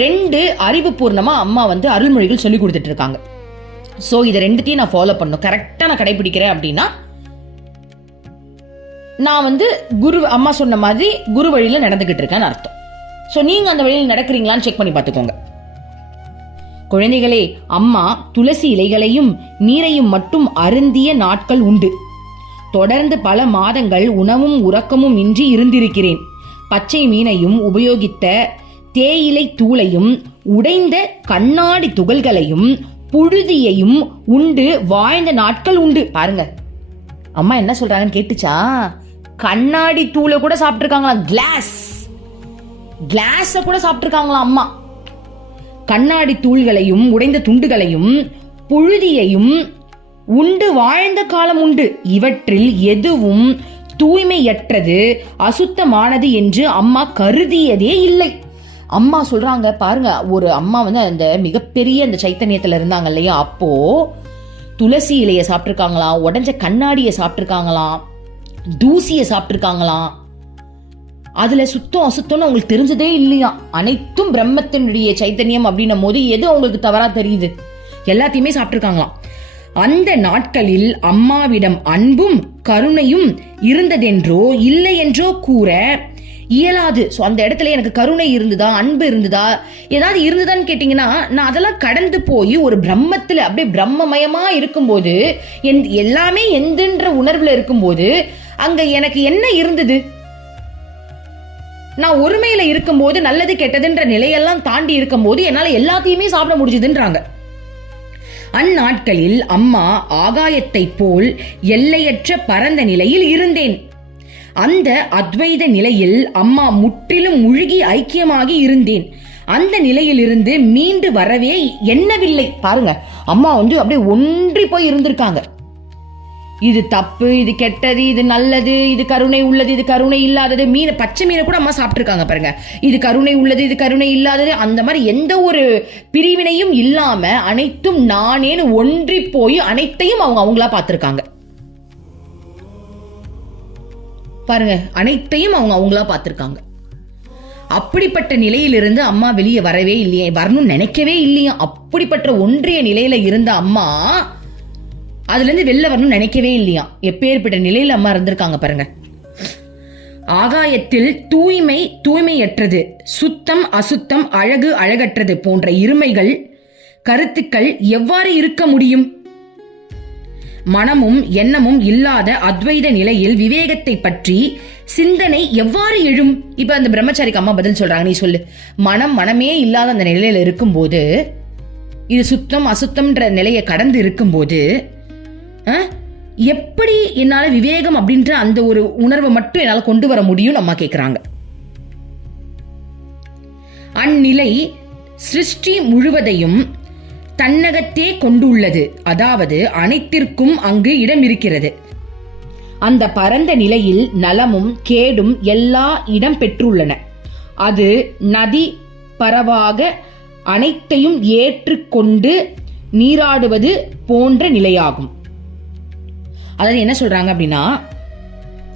2 அறிவுபூர்ணமா அம்மா வந்து அருள்மொழிகள் சொல்லி கொடுத்துட்டு இருக்காங்க. சோ இது 2த்தையும் நான் ஃபாலோ பண்ணணும். கரெக்டா நான் கடைபிடிக்கிறேன் அப்படின்னா நான் வந்து குரு அம்மா சொன்ன மாதிரி குரு வழியில நடந்துகிட்டு இருக்கேன்னு அர்த்தம். சோ நீங்க அந்த வழியில் நடக்கிறீங்களான்னு செக் பண்ணி பார்த்துக்கோங்க. குழந்தைகளே, அம்மா துளசி இலைகளையும் நீரையும் மட்டும் அருந்திய நாட்கள் உண்டு. தொடர்ந்து பல மாதங்கள் உணவும் உறக்கமும் இன்றி இருந்திருக்கிறேன். பச்சை மீனையும் உபயோகித்த தேயிலை தூளையும் உடைந்த கண்ணாடி துகள்களையும் புழுதியையும் உண்டு வாழ்ந்த நாட்கள் உண்டு. பாருங்க அம்மா என்ன சொல்றாங்கன்னு கேட்டுச்சா? கண்ணாடி தூளை கூட சாப்பிட்டுருக்காங்களாம், கிளாஸ கூட சாப்பிட்டுருக்காங்களாம் அம்மா. கண்ணாடி தூள்களையும் உடைந்த துண்டுகளையும் புழுதியையும் உண்டு வாழ்ந்த காலம் உண்டு. இவற்றில் எதுவும் தூய்மையற்றது, அசுத்தமானது என்று அம்மா கருதியதே இல்லை. அம்மா சொல்றாங்க பாருங்க, ஒரு அம்மா அந்த மிகப்பெரிய அந்த சைத்தன்யத்துல இருந்தாங்க இல்லையா, அப்போ துளசி இலைய சாப்பிட்டுருக்காங்களாம், உடஞ்ச கண்ணாடியை சாப்பிட்டுருக்காங்களாம், தூசியை சாப்பிட்டுருக்காங்களாம். அதுல சுத்தம் அசுத்தம்னு அவங்களுக்கு தெரிஞ்சதே இல்லையா. அனைத்தும் பிரம்மத்தினுடைய சைத்தன்யம் அப்படின்னும் போது எது அவங்களுக்கு தவறா தெரியுது, எல்லாத்தையுமே சாப்பிட்டுருக்காங்களாம். அந்த நாட்களில் அம்மாவிடம் அன்பும் கருணையும் இருந்ததென்றோ இல்லை என்றோ கூற இயலாது. ஸோ அந்த இடத்துல எனக்கு கருணை இருந்ததா, அன்பு இருந்ததா, ஏதாவது இருந்ததான்னு கேட்டீங்கன்னா, நான் அதெல்லாம் கடந்து போய் ஒரு பிரம்மத்துல அப்படியே பிரம்மமயமா இருக்கும்போது, எல்லாமே எந்தன்ற உணர்வுல இருக்கும்போது அங்க எனக்கு என்ன இருந்தது? நான் ஒருமையில இருக்கும்போது, நல்லது கெட்டதுன்ற நிலையெல்லாம் தாண்டி இருக்கும்போது என்னால எல்லாத்தையுமே சாப்பிட முடிஞ்சதுன்றாங்க. அந்நாட்களில் அம்மா ஆகாயத்தை போல் எல்லையற்ற பரந்த நிலையில் இருந்தேன். அந்த அத்வைத நிலையில் அம்மா முற்றிலும் முழுகி ஐக்கியமாகி இருந்தேன். அந்த நிலையிலிருந்து மீண்டு வரவே எண்ணவில்லை. பாருங்க, அம்மா அப்படியே ஒன்றி போய் இருந்திருக்காங்க. இது தப்பு, இது கெட்டது, இது நல்லது, இது கருணை உள்ளது, இது கருணை இல்லாதது. மீன், பச்சை மீனை கூட அம்மா சாப்பிட்டுருக்காங்க பாருங்க. இது கருணை உள்ளது, இது கருணை இல்லாதது, அந்த மாதிரி எந்த ஒரு பிரிவினையும் இல்லாம அனைத்தும் நானேன்னு ஒன்றி போய் அனைத்தையும் அவங்களா பார்த்திருக்காங்க. பாருங்க, அனைத்தையும் அவங்களா பார்த்திருக்காங்க. அப்படிப்பட்ட நிலையிலிருந்து அம்மா வெளியே வரவே இல்லையே, வரணும்னு நினைக்கவே இல்லையா. அப்படிப்பட்ட ஒன்றிய நிலையில இருந்த அம்மா அதுல இருந்து வெளில வரணும்னு நினைக்கவே இல்லையா. எப்பேற்பட்ட நிலையில அம்மா இருந்திருக்காங்க பாருங்க. ஆகாயத்தில் தூய்மையற்றது, சுத்தம் அசுத்தம், அழகு அழகற்றது போன்ற இருமைகள் கருத்துக்கள் எவ்வாறு இருக்க முடியும்? மனமும் எண்ணமும் இல்லாத அத்வைத நிலையில் விவேகத்தை பற்றி சிந்தனை எவ்வாறு எழும்? இப்ப அந்த பிரம்மச்சாரிக்கு அம்மா பதில் சொல்றாங்க, நீ சொல்லு. மனமே இல்லாத அந்த நிலையில இருக்கும்போது, இது சுத்தம் அசுத்தம்ன்ற நிலையை கடந்து இருக்கும்போது எப்படி என்னால விவேகம் அப்படின்ற அந்த ஒரு உணர்வை மட்டும் என்னால கொண்டு வர முடியும் அம்மா கேக்குறாங்க. அந்நிலை சிருஷ்டி முழுவதையும் தன்னகத்தே கொண்டுள்ளது. அதாவது அனைத்திற்கும் அங்கு இடம் இருக்கிறது. அந்த பரந்த நிலையில் நலமும் கேடும் எல்லா இடம் பெற்றுள்ளன. அது நதி பரவாக அனைத்தையும் ஏற்றுக்கொண்டு நீராடுவது போன்ற நிலையாகும். அதாவது என்ன சொல்றாங்க அப்படின்னா,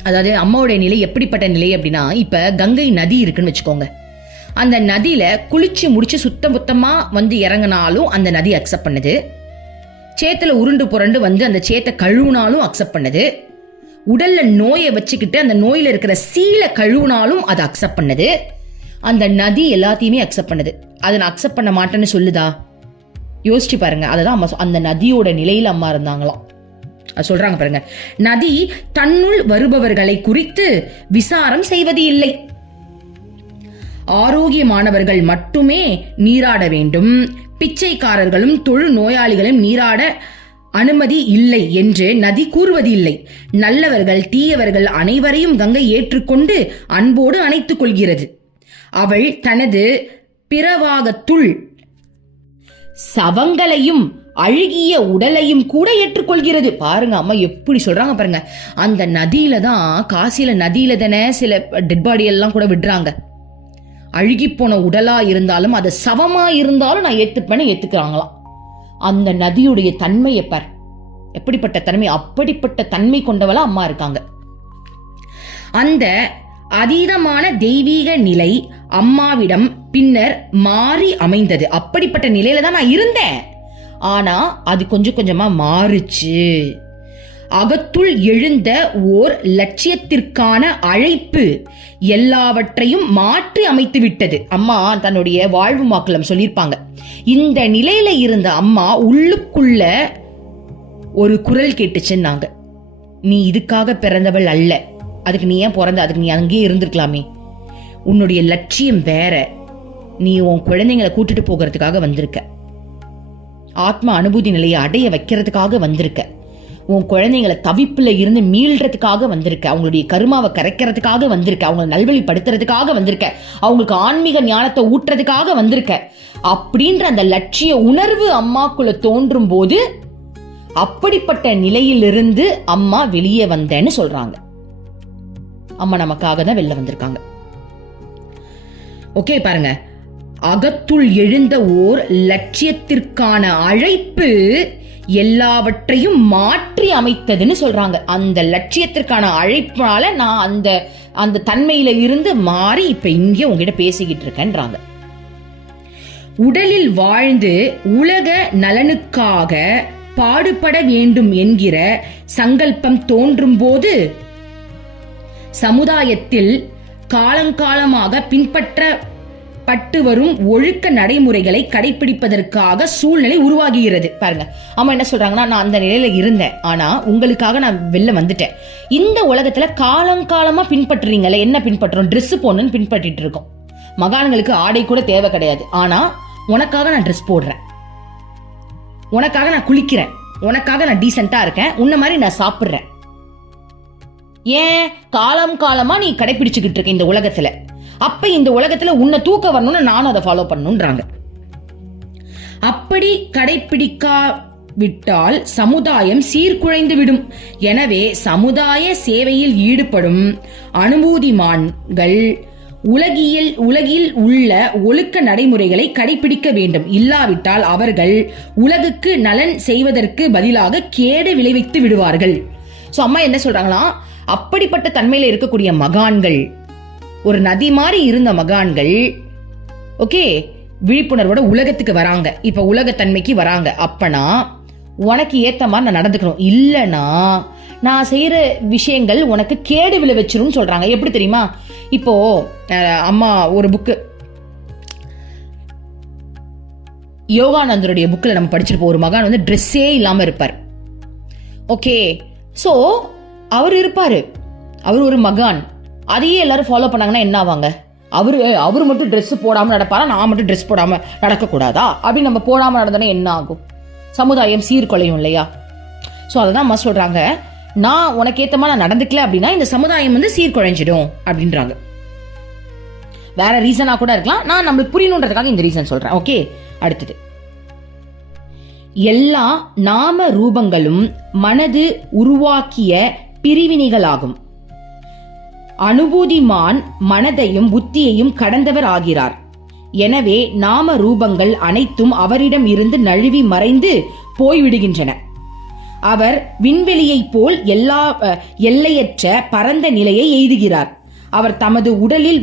அதாவது அம்மாவுடைய நிலை எப்படிப்பட்ட நிலை அப்படின்னா, இப்ப கங்கை நதி இருக்குன்னு வச்சுக்கோங்க. அந்த நதியில குளிச்சு முடிச்சு சுத்தமா இறங்கினாலும் அந்த நதி அக்செப்ட் பண்ணுது. சேத்துல உருண்டு புரண்டு அந்த சேத்தை கழுவுனாலும் அக்செப்ட் பண்ணுது. உடல்ல நோயை வச்சுக்கிட்டு அந்த நோயில இருக்கிற சீலை கழுவுனாலும் அதை அக்செப்ட் பண்ணுது. அந்த நதி எல்லாத்தையுமே அக்செப்ட் பண்ணுது. அதை நான் அக்செப்ட் பண்ண மாட்டேன்னு சொல்லுதா? யோசிச்சு பாருங்க. அததான் அம்மா அந்த நதியோட நிலையில அம்மா இருந்தாங்களாம். சொல்றாங்க பாருங்க, நதி தன்னுள் வருபவர்களை குறித்து விசாரம் செய்வது இல்லை. ஆரோக்கியமானவர்கள் மட்டுமே நீராட வேண்டும், பிச்சைக்காரர்களும் தொழு நோயாளிகளும் நீராட அனுமதி இல்லை என்று நதி கூறுவது இல்லை. நல்லவர்கள் தீயவர்கள் அனைவரையும் கங்கை ஏற்றுக்கொண்டு அன்போடு அணைத்துக் கொள்கிறது. அவள் தனது பிரவாகத்துள் சவங்களையும் அழுகிய உடலையும் கூட ஏற்றுக்கொள்கிறது. பாருங்க அம்மா எப்படி சொல்றாங்க பாருங்க. அந்த நதியில தான், காசியில நதியில தானே சில டெட் பாடி எல்லாம் கூட விடுறாங்க. அழுகி போன உடலா இருந்தாலும் அது சவமா இருந்தாலும் நான் ஏத்துக்கிறாங்களாம். அந்த நதியுடைய தன்மையை பார், எப்படிப்பட்ட தன்மை, அப்படிப்பட்ட தன்மை கொண்டவளா அம்மா இருக்காங்க. அந்த அதீதமான தெய்வீக நிலை அம்மாவிடம் பின்னர் மாறி அமைந்தது. அப்படிப்பட்ட நிலையில தான் நான் இருந்தேன். ஆனா அது கொஞ்சம் கொஞ்சமா மாறுச்சு. அகத்துள் எழுந்த ஓர் லட்சியத்திற்கான அழைப்பு எல்லாவற்றையும் மாற்றி அமைத்து விட்டது. அம்மா தன்னுடைய வாழ்வு மாக்களம் சொல்லியிருப்பாங்க. இந்த நிலையில இருந்த அம்மா உள்ளுக்குள்ள ஒரு குரல் கேட்டுச்சுன்னாங்க, நீ இதுக்காக பிறந்தவள் அல்ல, அதுக்கு நீ ஏன் பிறந்த, அதுக்கு நீ அங்கேயே இருந்திருக்கலாமே, உன்னுடைய லட்சியம் வேற, நீ உன் குழந்தைங்களை கூட்டிட்டு போகிறதுக்காக வந்திருக்க, ஆத்ம அனுபூதி நிலையை அடைய வைக்கிறதுக்காக வந்திருக்க, உன் குழந்தைங்களை தவிப்புல இருந்து மீள்றதுக்காக வந்திருக்க, அவங்களுடைய கருமாவை கரைக்கிறதுக்காக வந்திருக்க, அவங்களை நல்வழிப்படுத்துறதுக்காக வந்திருக்க, அவங்களுக்கு ஆன்மீக ஞானத்தை ஊட்டுறதுக்காக வந்திருக்க அப்படின்ற அந்த லட்சிய உணர்வு அம்மாக்குள்ள தோன்றும் போது அப்படிப்பட்ட நிலையிலிருந்து அம்மா வெளியே வந்தேன்னு சொல்றாங்க. அம்மா நமக்காக தான் வெளில வந்திருக்காங்க. ஓகே பாருங்க, அகத்துள் எழுந்த ஓர் லட்சியத்திற்கான அழைப்பு எல்லாவற்றையும் மாற்றி அமைத்ததுன்னு சொல்றாங்க. அந்த லட்சியத்திற்கான அழைப்பால நான் அந்த தன்மையில இருந்து மாறி இப்ப இங்கே உங்ககிட்ட பேசிக்கிட்டு இருக்கேன்றாங்க. உடலில் வாழ்ந்து உலக நலனுக்காக பாடுபட வேண்டும் என்கிற சங்கல்பம் தோன்றும் போது சமுதாயத்தில் காலங்காலமாக பின்பற்றப்பட்டு வரும் ஒழுக்க நடைமுறைகளை கடைபிடிப்பதற்காக சூழ்நிலை உருவாகிறது. பாருங்க, அம்மா என்ன சொல்றாங்கன்னா, நான் அந்த நிலையில இருந்தேன், ஆனா உங்களுக்காக நான் வெளில வந்துட்டேன். இந்த உலகத்துல காலங்காலமா பின்பற்றுறீங்களே, என்ன பின்பற்றுறோம்? ட்ரெஸ் போடணும்னு பின்பற்றிட்டு இருக்கோம். மகான்களுக்கு ஆடை கூட தேவை கிடையாது, ஆனா உனக்காக நான் ட்ரெஸ் போடுறேன், உனக்காக நான் குளிக்கிறேன், உனக்காக நான் டீசென்ட்டா இருக்கேன், உன்ன மாதிரி நான் சாப்பிடுறேன். ஏன்? காலம் காலமா நீ கடைபிடிச்சுக்கிட்டு இருக்க இந்த உலகத்துல. அப்ப இந்த உலகத்துல உன்னை தூக்க வரணும்னு நானும் அதை ஃபாலோ பண்ணணும்ன்றாங்க. அப்படி கடைபிடிக்காவிட்டால் சமுதாயம் சீர்குலைந்து விடும். எனவே சமுதாய சேவையில் ஈடுபடும் அனுபூதிமான்கள் உலகில் உள்ள ஒழுக்க நடைமுறைகளை கடைபிடிக்க வேண்டும். இல்லாவிட்டால் அவர்கள் உலகுக்கு நலன் செய்வதற்கு பதிலாக கேடு விளைவித்து விடுவார்கள். சோ அம்மா என்ன சொல்றாங்களா, அப்படிப்பட்ட தன்மையில இருக்கக்கூடிய மகான்கள், ஒரு நதி மாதிரி இருந்த மகான்கள், ஓகே, விழிப்புணர்வோட உலகத்துக்கு வராங்க. இப்ப உலகத்தன்மைக்கு வராங்க. அப்பனா உனக்கு ஏத்த மாதிரி நான் நடந்துக்கணும், இல்லனா நான் செய்யற விஷயங்கள் உனக்கு கேடு விளைவிச்சிரும் சொல்றாங்க. எப்படி தெரியுமா? இப்போ அம்மா ஒரு புக்கு, யோகானந்தருடைய புக்ல நம்ம படிச்சிருப்போம். ஒரு மகான் வந்து ட்ரெஸ்ஸே இல்லாம இருப்பார். ஓகே, சோ அவர் இருப்பாரு, அவர் ஒரு மகான். அதையே எல்லாரும் ஃபாலோ பண்ணாங்கன்னா என்ன ஆவாங்க? அவரு மட்டும் ட்ரெஸ் போடாம நடப்பாரா, நான் மட்டும் ட்ரெஸ் போடாம நடக்க கூடாதா அப்படின்னு நம்ம போடாம நடந்தோன்னா என்ன ஆகும்? சமுதாயம் சீர்குலையும் இல்லையா? சோ அததான் அம்மா சொல்றாங்க, நான் உனக்கு ஏத்தமா நான் நடந்துக்கல அப்படின்னா இந்த சமுதாயம் வந்து சீர்குலைஞ்சிடும் அப்படின்றாங்க. வேற ரீசனா கூட இருக்கலாம், நான் நம்மளுக்கு புரியணுன்றதுக்காக இந்த ரீசன் சொல்றேன். ஓகே, அடுத்தது, எல்லா நாம ரூபங்களும் மனது உருவாக்கிய பிரிவினைகளாகும். அனுபூதிமான் மனதையும் புத்தியையும் கடந்தவர் ஆகிறார். எனவே நாம ரூபங்கள் அனைத்தும் அவரிடம் இருந்து நழுவி மறைந்து போய்விடுகின்றன. அவர் விண்வெளியை போல் எல்லையற்ற பரந்த நிலையை எய்துகிறார். அவர் தமது உடலில்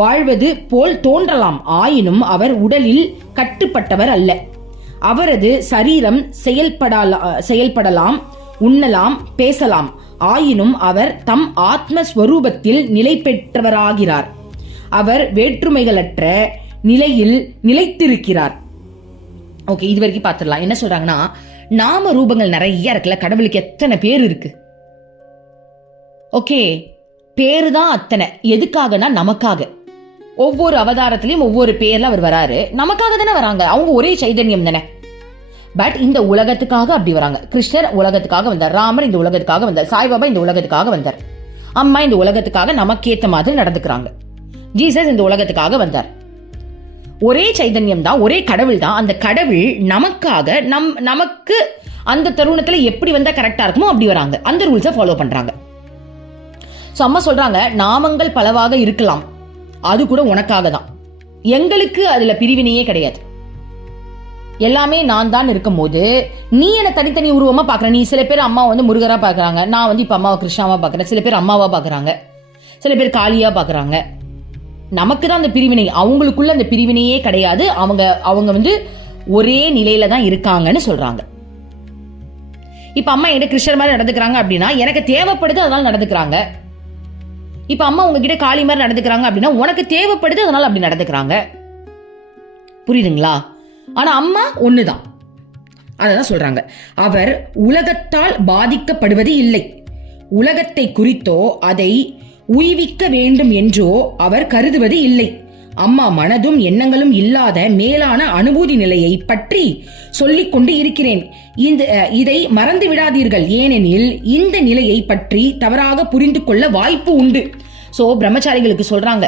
வாழ்வது போல் தோன்றலாம், ஆயினும் அவர் உடலில் கட்டுப்பட்டவர் அல்ல. அவரது சரீரம் செயல்படலாம், உண்ணலாம், பேசலாம், ஆயினும் அவர் தம் ஆத்மஸ்வரூபத்தில் நிலை பெற்றவராகிறார். அவர் வேற்றுமைகளற்ற நிலையில் நிலைத்திருக்கிறார். ஓகே, இது வரைக்கும் பார்த்துடலாம். என்ன சொல்றாங்கன்னா, நாம ரூபங்கள் நிறைய இருக்குல்ல, கடவுளுக்கு எத்தனை பேர் இருக்கு? ஓகே, பேரு தான் அத்தனை. எதுக்காகனா நமக்காக. ஒவ்வொரு அவதாரத்திலையும் ஒவ்வொரு பேர்ல அவர் வராரு, நமக்காக தானே வராங்க. அவங்க ஒரே சைதன்யம் தானே. பட் இந்த உலகத்துக்காக அப்படி வராங்க. கிருஷ்ணர் உலகத்துக்காக வந்தார், ராமர் இந்த உலகத்துக்காக வந்தார், சாய்பாபா இந்த உலகத்துக்காக வந்தார், அம்மா இந்த உலகத்துக்காக நமக்கேத்த மாதிரி நடந்துக்கிறாங்க, ஜீசஸ் இந்த உலகத்துக்காக வந்தார். ஒரே சைதன்யம் தான், ஒரே கடவுள் தான். அந்த கடவுள் நமக்காக நமக்கு அந்த தருணத்துல எப்படி வந்தா கரெக்டா இருக்குமோ அப்படி வராங்க. அந்த ரூல்ஸை ஃபாலோ பண்றாங்க. சோ அம்மா சொல்றாங்க, நாமங்கள் பலவாக இருக்கலாம், அது கூட உனக்காக தான். எங்களுக்கு அதுல பிரிவினையே கிடையாது. எல்லாமே நான் தான் இருக்கும் போது நீ என்ன தனித்தனி உருவமா பாக்குற. நீ சில பேர் அம்மா வந்து முருகரா பாக்குறாங்க, நான் வந்து இப்ப அம்மாவை கிருஷ்ணாவா பாக்குறேன், சில பேர் அம்மாவா பாக்குறாங்க, சில பேர் காளியா பாக்குறாங்க. நமக்கு தான் அந்த பிரிவினை, அவங்களுக்குள்ள அந்த பிரிவினையே கிடையாது. அவங்க வந்து ஒரே நிலையில தான் இருக்காங்கன்னு சொல்றாங்க. இப்ப அம்மா என்கிட்ட கிருஷ்ணர் மாதிரி நடந்துக்கிறாங்க அப்படின்னா எனக்கு தேவைப்படுது, அதனால நடந்துக்கிறாங்க. இப்ப அம்மா உங்ககிட்ட காளி மாதிரி நடந்துக்கிறாங்க அப்படின்னா உனக்கு தேவைப்படுது, அதனால அப்படி நடந்துக்கிறாங்க. புரியுதுங்களா? ஆனா அம்மா ஒண்ணுதான். அததான் சொல்றாங்க, அவர் உலகத்தால் பாதிக்கப்படுவது இல்லை. உலகத்தை குறித்தோ அதை உய்விக்க வேண்டும் என்றோ அவர் கருதுவது இல்லை. அம்மா மனதும் எண்ணங்களும் இல்லாத மேலான அனுபூதி நிலையை பற்றி சொல்லிக் கொண்டு இருக்கிறேன். இதை மறந்து விடாதீர்கள், ஏனெனில் இந்த நிலையை பற்றி தவறாக புரிந்து கொள்ள வாய்ப்பு உண்டு. சோ பிரம்மச்சாரிகளுக்கு சொல்றாங்க,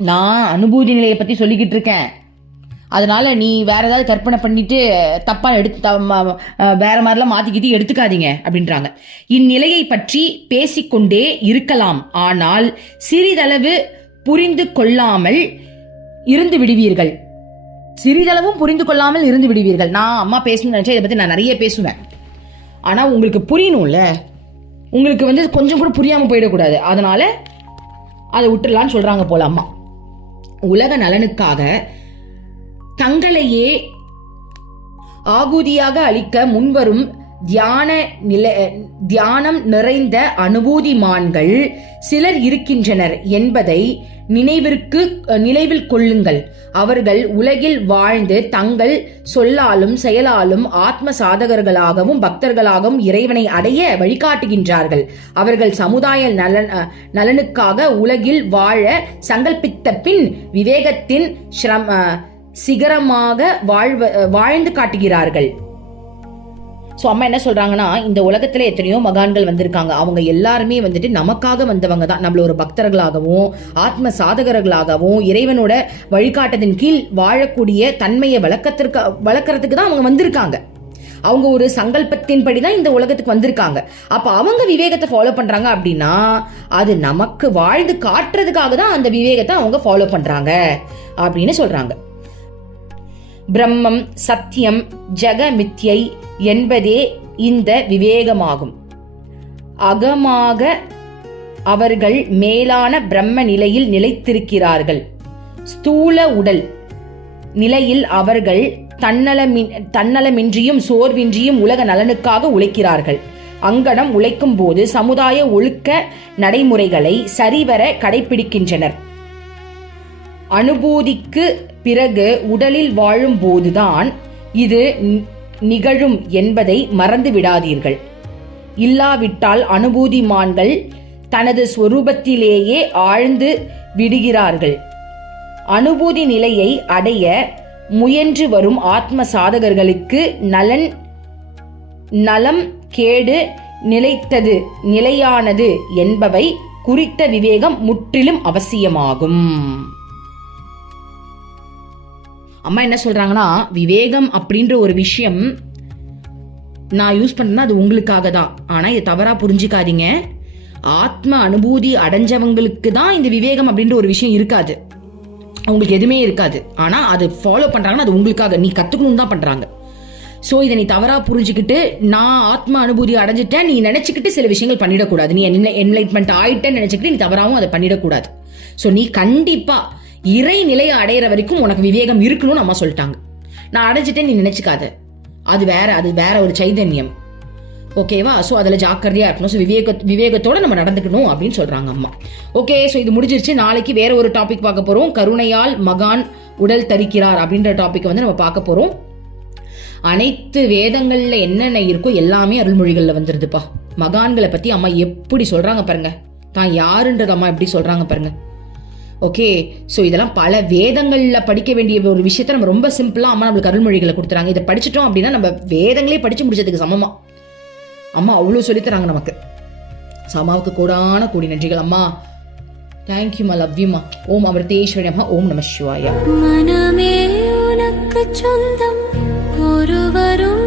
நான் அனுபூதி நிலையை பத்தி சொல்லிக்கிட்டு இருக்கேன், அதனால நீ வேற ஏதாவது கற்பனை பண்ணிட்டு தப்பா வேற மாதிரிலாம் மாத்திக்கிட்டு எடுத்துக்காதீங்க அப்படின்றாங்க. இந்நிலையை பற்றி பேசிக்கொண்டே இருக்கலாம், ஆனால் சிறிதளவு புரிந்து கொள்ளாமல் இருந்து விடுவீர்கள். சிறிதளவும் புரிந்து கொள்ளாமல் இருந்து விடுவீர்கள். நான் அம்மா பேசணும்னு நினைச்சா இதை பத்தி நான் நிறைய பேசுவேன், ஆனா உங்களுக்கு புரியணும்ல, உங்களுக்கு கொஞ்சம் கூட புரியாம போயிடக்கூடாது, அதனால அதை விட்டுடலான்னு சொல்றாங்க போல அம்மா. உலக நலனுக்காக தங்களையே ஆகுதியாக அளிக்க முன்வரும் தியானம் நிறைந்த அனுபூதிமான்கள் சிலர் இருக்கின்றனர் என்பதை நினைவில் கொள்ளுங்கள். அவர்கள் உலகில் வாழ்ந்து தங்கள் சொல்லாலும் செயலாலும் ஆத்ம சாதகர்களாகவும் பக்தர்களாகவும் இறைவனை அடைய வழிகாட்டுகின்றார்கள். அவர்கள் சமுதாய நலனுக்காக உலகில் வாழ சங்கல்பித்த பின் விவேகத்தின் சிகரமாக வாழ்ந்து காட்டுகிறார்கள். சோ அம்மா என்ன சொல்றாங்கன்னா, இந்த உலகத்துல எத்தனையோ மகான்கள் வந்திருக்காங்க, அவங்க எல்லாருமே நமக்காக வந்தவங்க தான். நம்மள ஒரு பக்தர்களாகவும் ஆத்ம சாதகர்களாகவும் இறைவனோட வழிகாட்டத்தின் கீழ் வாழக்கூடிய தன்மையை வளர்க்கறதுக்கு தான் அவங்க வந்திருக்காங்க. அவங்க ஒரு சங்கல்பத்தின் படிதான் இந்த உலகத்துக்கு வந்திருக்காங்க. அப்ப அவங்க விவேகத்தை ஃபாலோ பண்றாங்க அப்படின்னா அது நமக்கு வாழ்ந்து காட்டுறதுக்காக தான் அந்த விவேகத்தை அவங்க ஃபாலோ பண்றாங்க அப்படின்னு சொல்றாங்க. பிரம்மம், சத்தியம், ஜெகமித்யை என்பதே இந்த விவேகமாகும். அகமாக அவர்கள் மேலான பிரம்ம நிலையில் நிலைத்திருக்கிறார்கள். ஸ்தூல உடல் நிலையில் அவர்கள் தன்னலமின்றியும் சோர்வின்றியும் உலக நலனுக்காக உழைக்கிறார்கள். அங்கனம் உழைக்கும் போது சமுதாய ஒழுக்க நடைமுறைகளை சரிவர கடைபிடிக்கின்றனர். அனுபூதிக்கு பிறகு உடலில் வாழும் போதுதான் இது நிகழும் என்பதை மறந்து விடாதீர்கள். இல்லாவிட்டால் அனுபூதிமான்கள் தனது ஸ்வரூபத்திலேயே ஆழ்ந்து விடுகிறார்கள். அனுபூதி நிலையை அடைய முயன்று வரும் ஆத்ம சாதகர்களுக்கு நலம் கேடு நிலைத்தது நிலையானது என்பவை குறித்த விவேகம் முற்றிலும் அவசியமாகும். அம்மா என்ன சொல்றாங்கன்னா, விவேகம் அப்படின்ற ஒரு விஷயம் நான் யூஸ் பண்ணா அது உங்களுக்காக தான், ஆனா இதை தவறா புரிஞ்சுக்காதீங்க. ஆத்ம அனுபூதி அடைஞ்சவங்களுக்கு தான் இந்த விவேகம் அப்படின்ற ஒரு விஷயம் இருக்காது, அவங்களுக்கு எதுவுமே இருக்காது. ஆனா அது ஃபாலோ பண்றாங்கன்னா அது உங்களுக்காக, நீ கத்துக்கணும் தான் பண்றாங்க. சோ இதை நீ தவறா புரிஞ்சுக்கிட்டு நான் ஆத்ம அனுபூதி அடைஞ்சிட்டேன் நீ நினைச்சுக்கிட்டு சில விஷயங்கள் பண்ணிடக்கூடாது. நீ என்லைட்மெண்ட் ஆயிட்டேன்னு நினைச்சுக்கிட்டு நீ தவறாவும் அதை பண்ணிடக்கூடாது. சோ நீ கண்டிப்பா இறை நிலையை அடையிற வரைக்கும் உனக்கு விவேகம் இருக்கணும்னு அம்மா சொல்லிட்டாங்க. நான் அடைஞ்சிட்டேன் நீ நினைச்சுக்காத, அது வேற ஒரு சைதன்யம், ஓகேவா? சோ அதுல ஜாக்கிரதையா இருக்கணும். ஸோ விவேகத்தோட நம்ம நடந்துக்கணும் அப்படின்னு சொல்றாங்க அம்மா. ஓகே, ஸோ இது முடிஞ்சிருச்சு. நாளைக்கு வேற ஒரு டாபிக் பார்க்க போறோம். கருணையால் மகான் உடல் தரிக்கிறார் அப்படின்ற டாபிக் நம்ம பார்க்க போறோம். அனைத்து வேதங்கள்ல என்னென்ன இருக்கோ எல்லாமே அருள்மொழிகள்ல வந்துருதுப்பா. மகான்களை பத்தி அம்மா எப்படி சொல்றாங்க பாருங்க, தான் யாருன்றது அம்மா எப்படி சொல்றாங்க பாருங்க. ஓகே, ஸோ இதெல்லாம் பல வேதங்கள்ல படிக்க வேண்டிய ஒரு விஷயத்த நம்ம ரொம்ப சிம்பிளா அம்மா நம்மளுக்கு அருள்மொழிகளை கொடுத்துறாங்க. இதை படிச்சுட்டோம் அப்படின்னா நம்ம வேதங்களே படிச்சு முடிச்சதுக்கு சமமா அம்மா அவ்வளவு சொல்லித்தராங்க நமக்கு. அம்மாவுக்கு கோடான கோடி நன்றிகள் அம்மா. தேங்க்யூமா, லவ்யூமா. ஓம் அமிர்தேஸ்வரி அம்மா. ஓம் நம சிவாய. மனமே உனக்கு சொந்தம், ஒருவரும்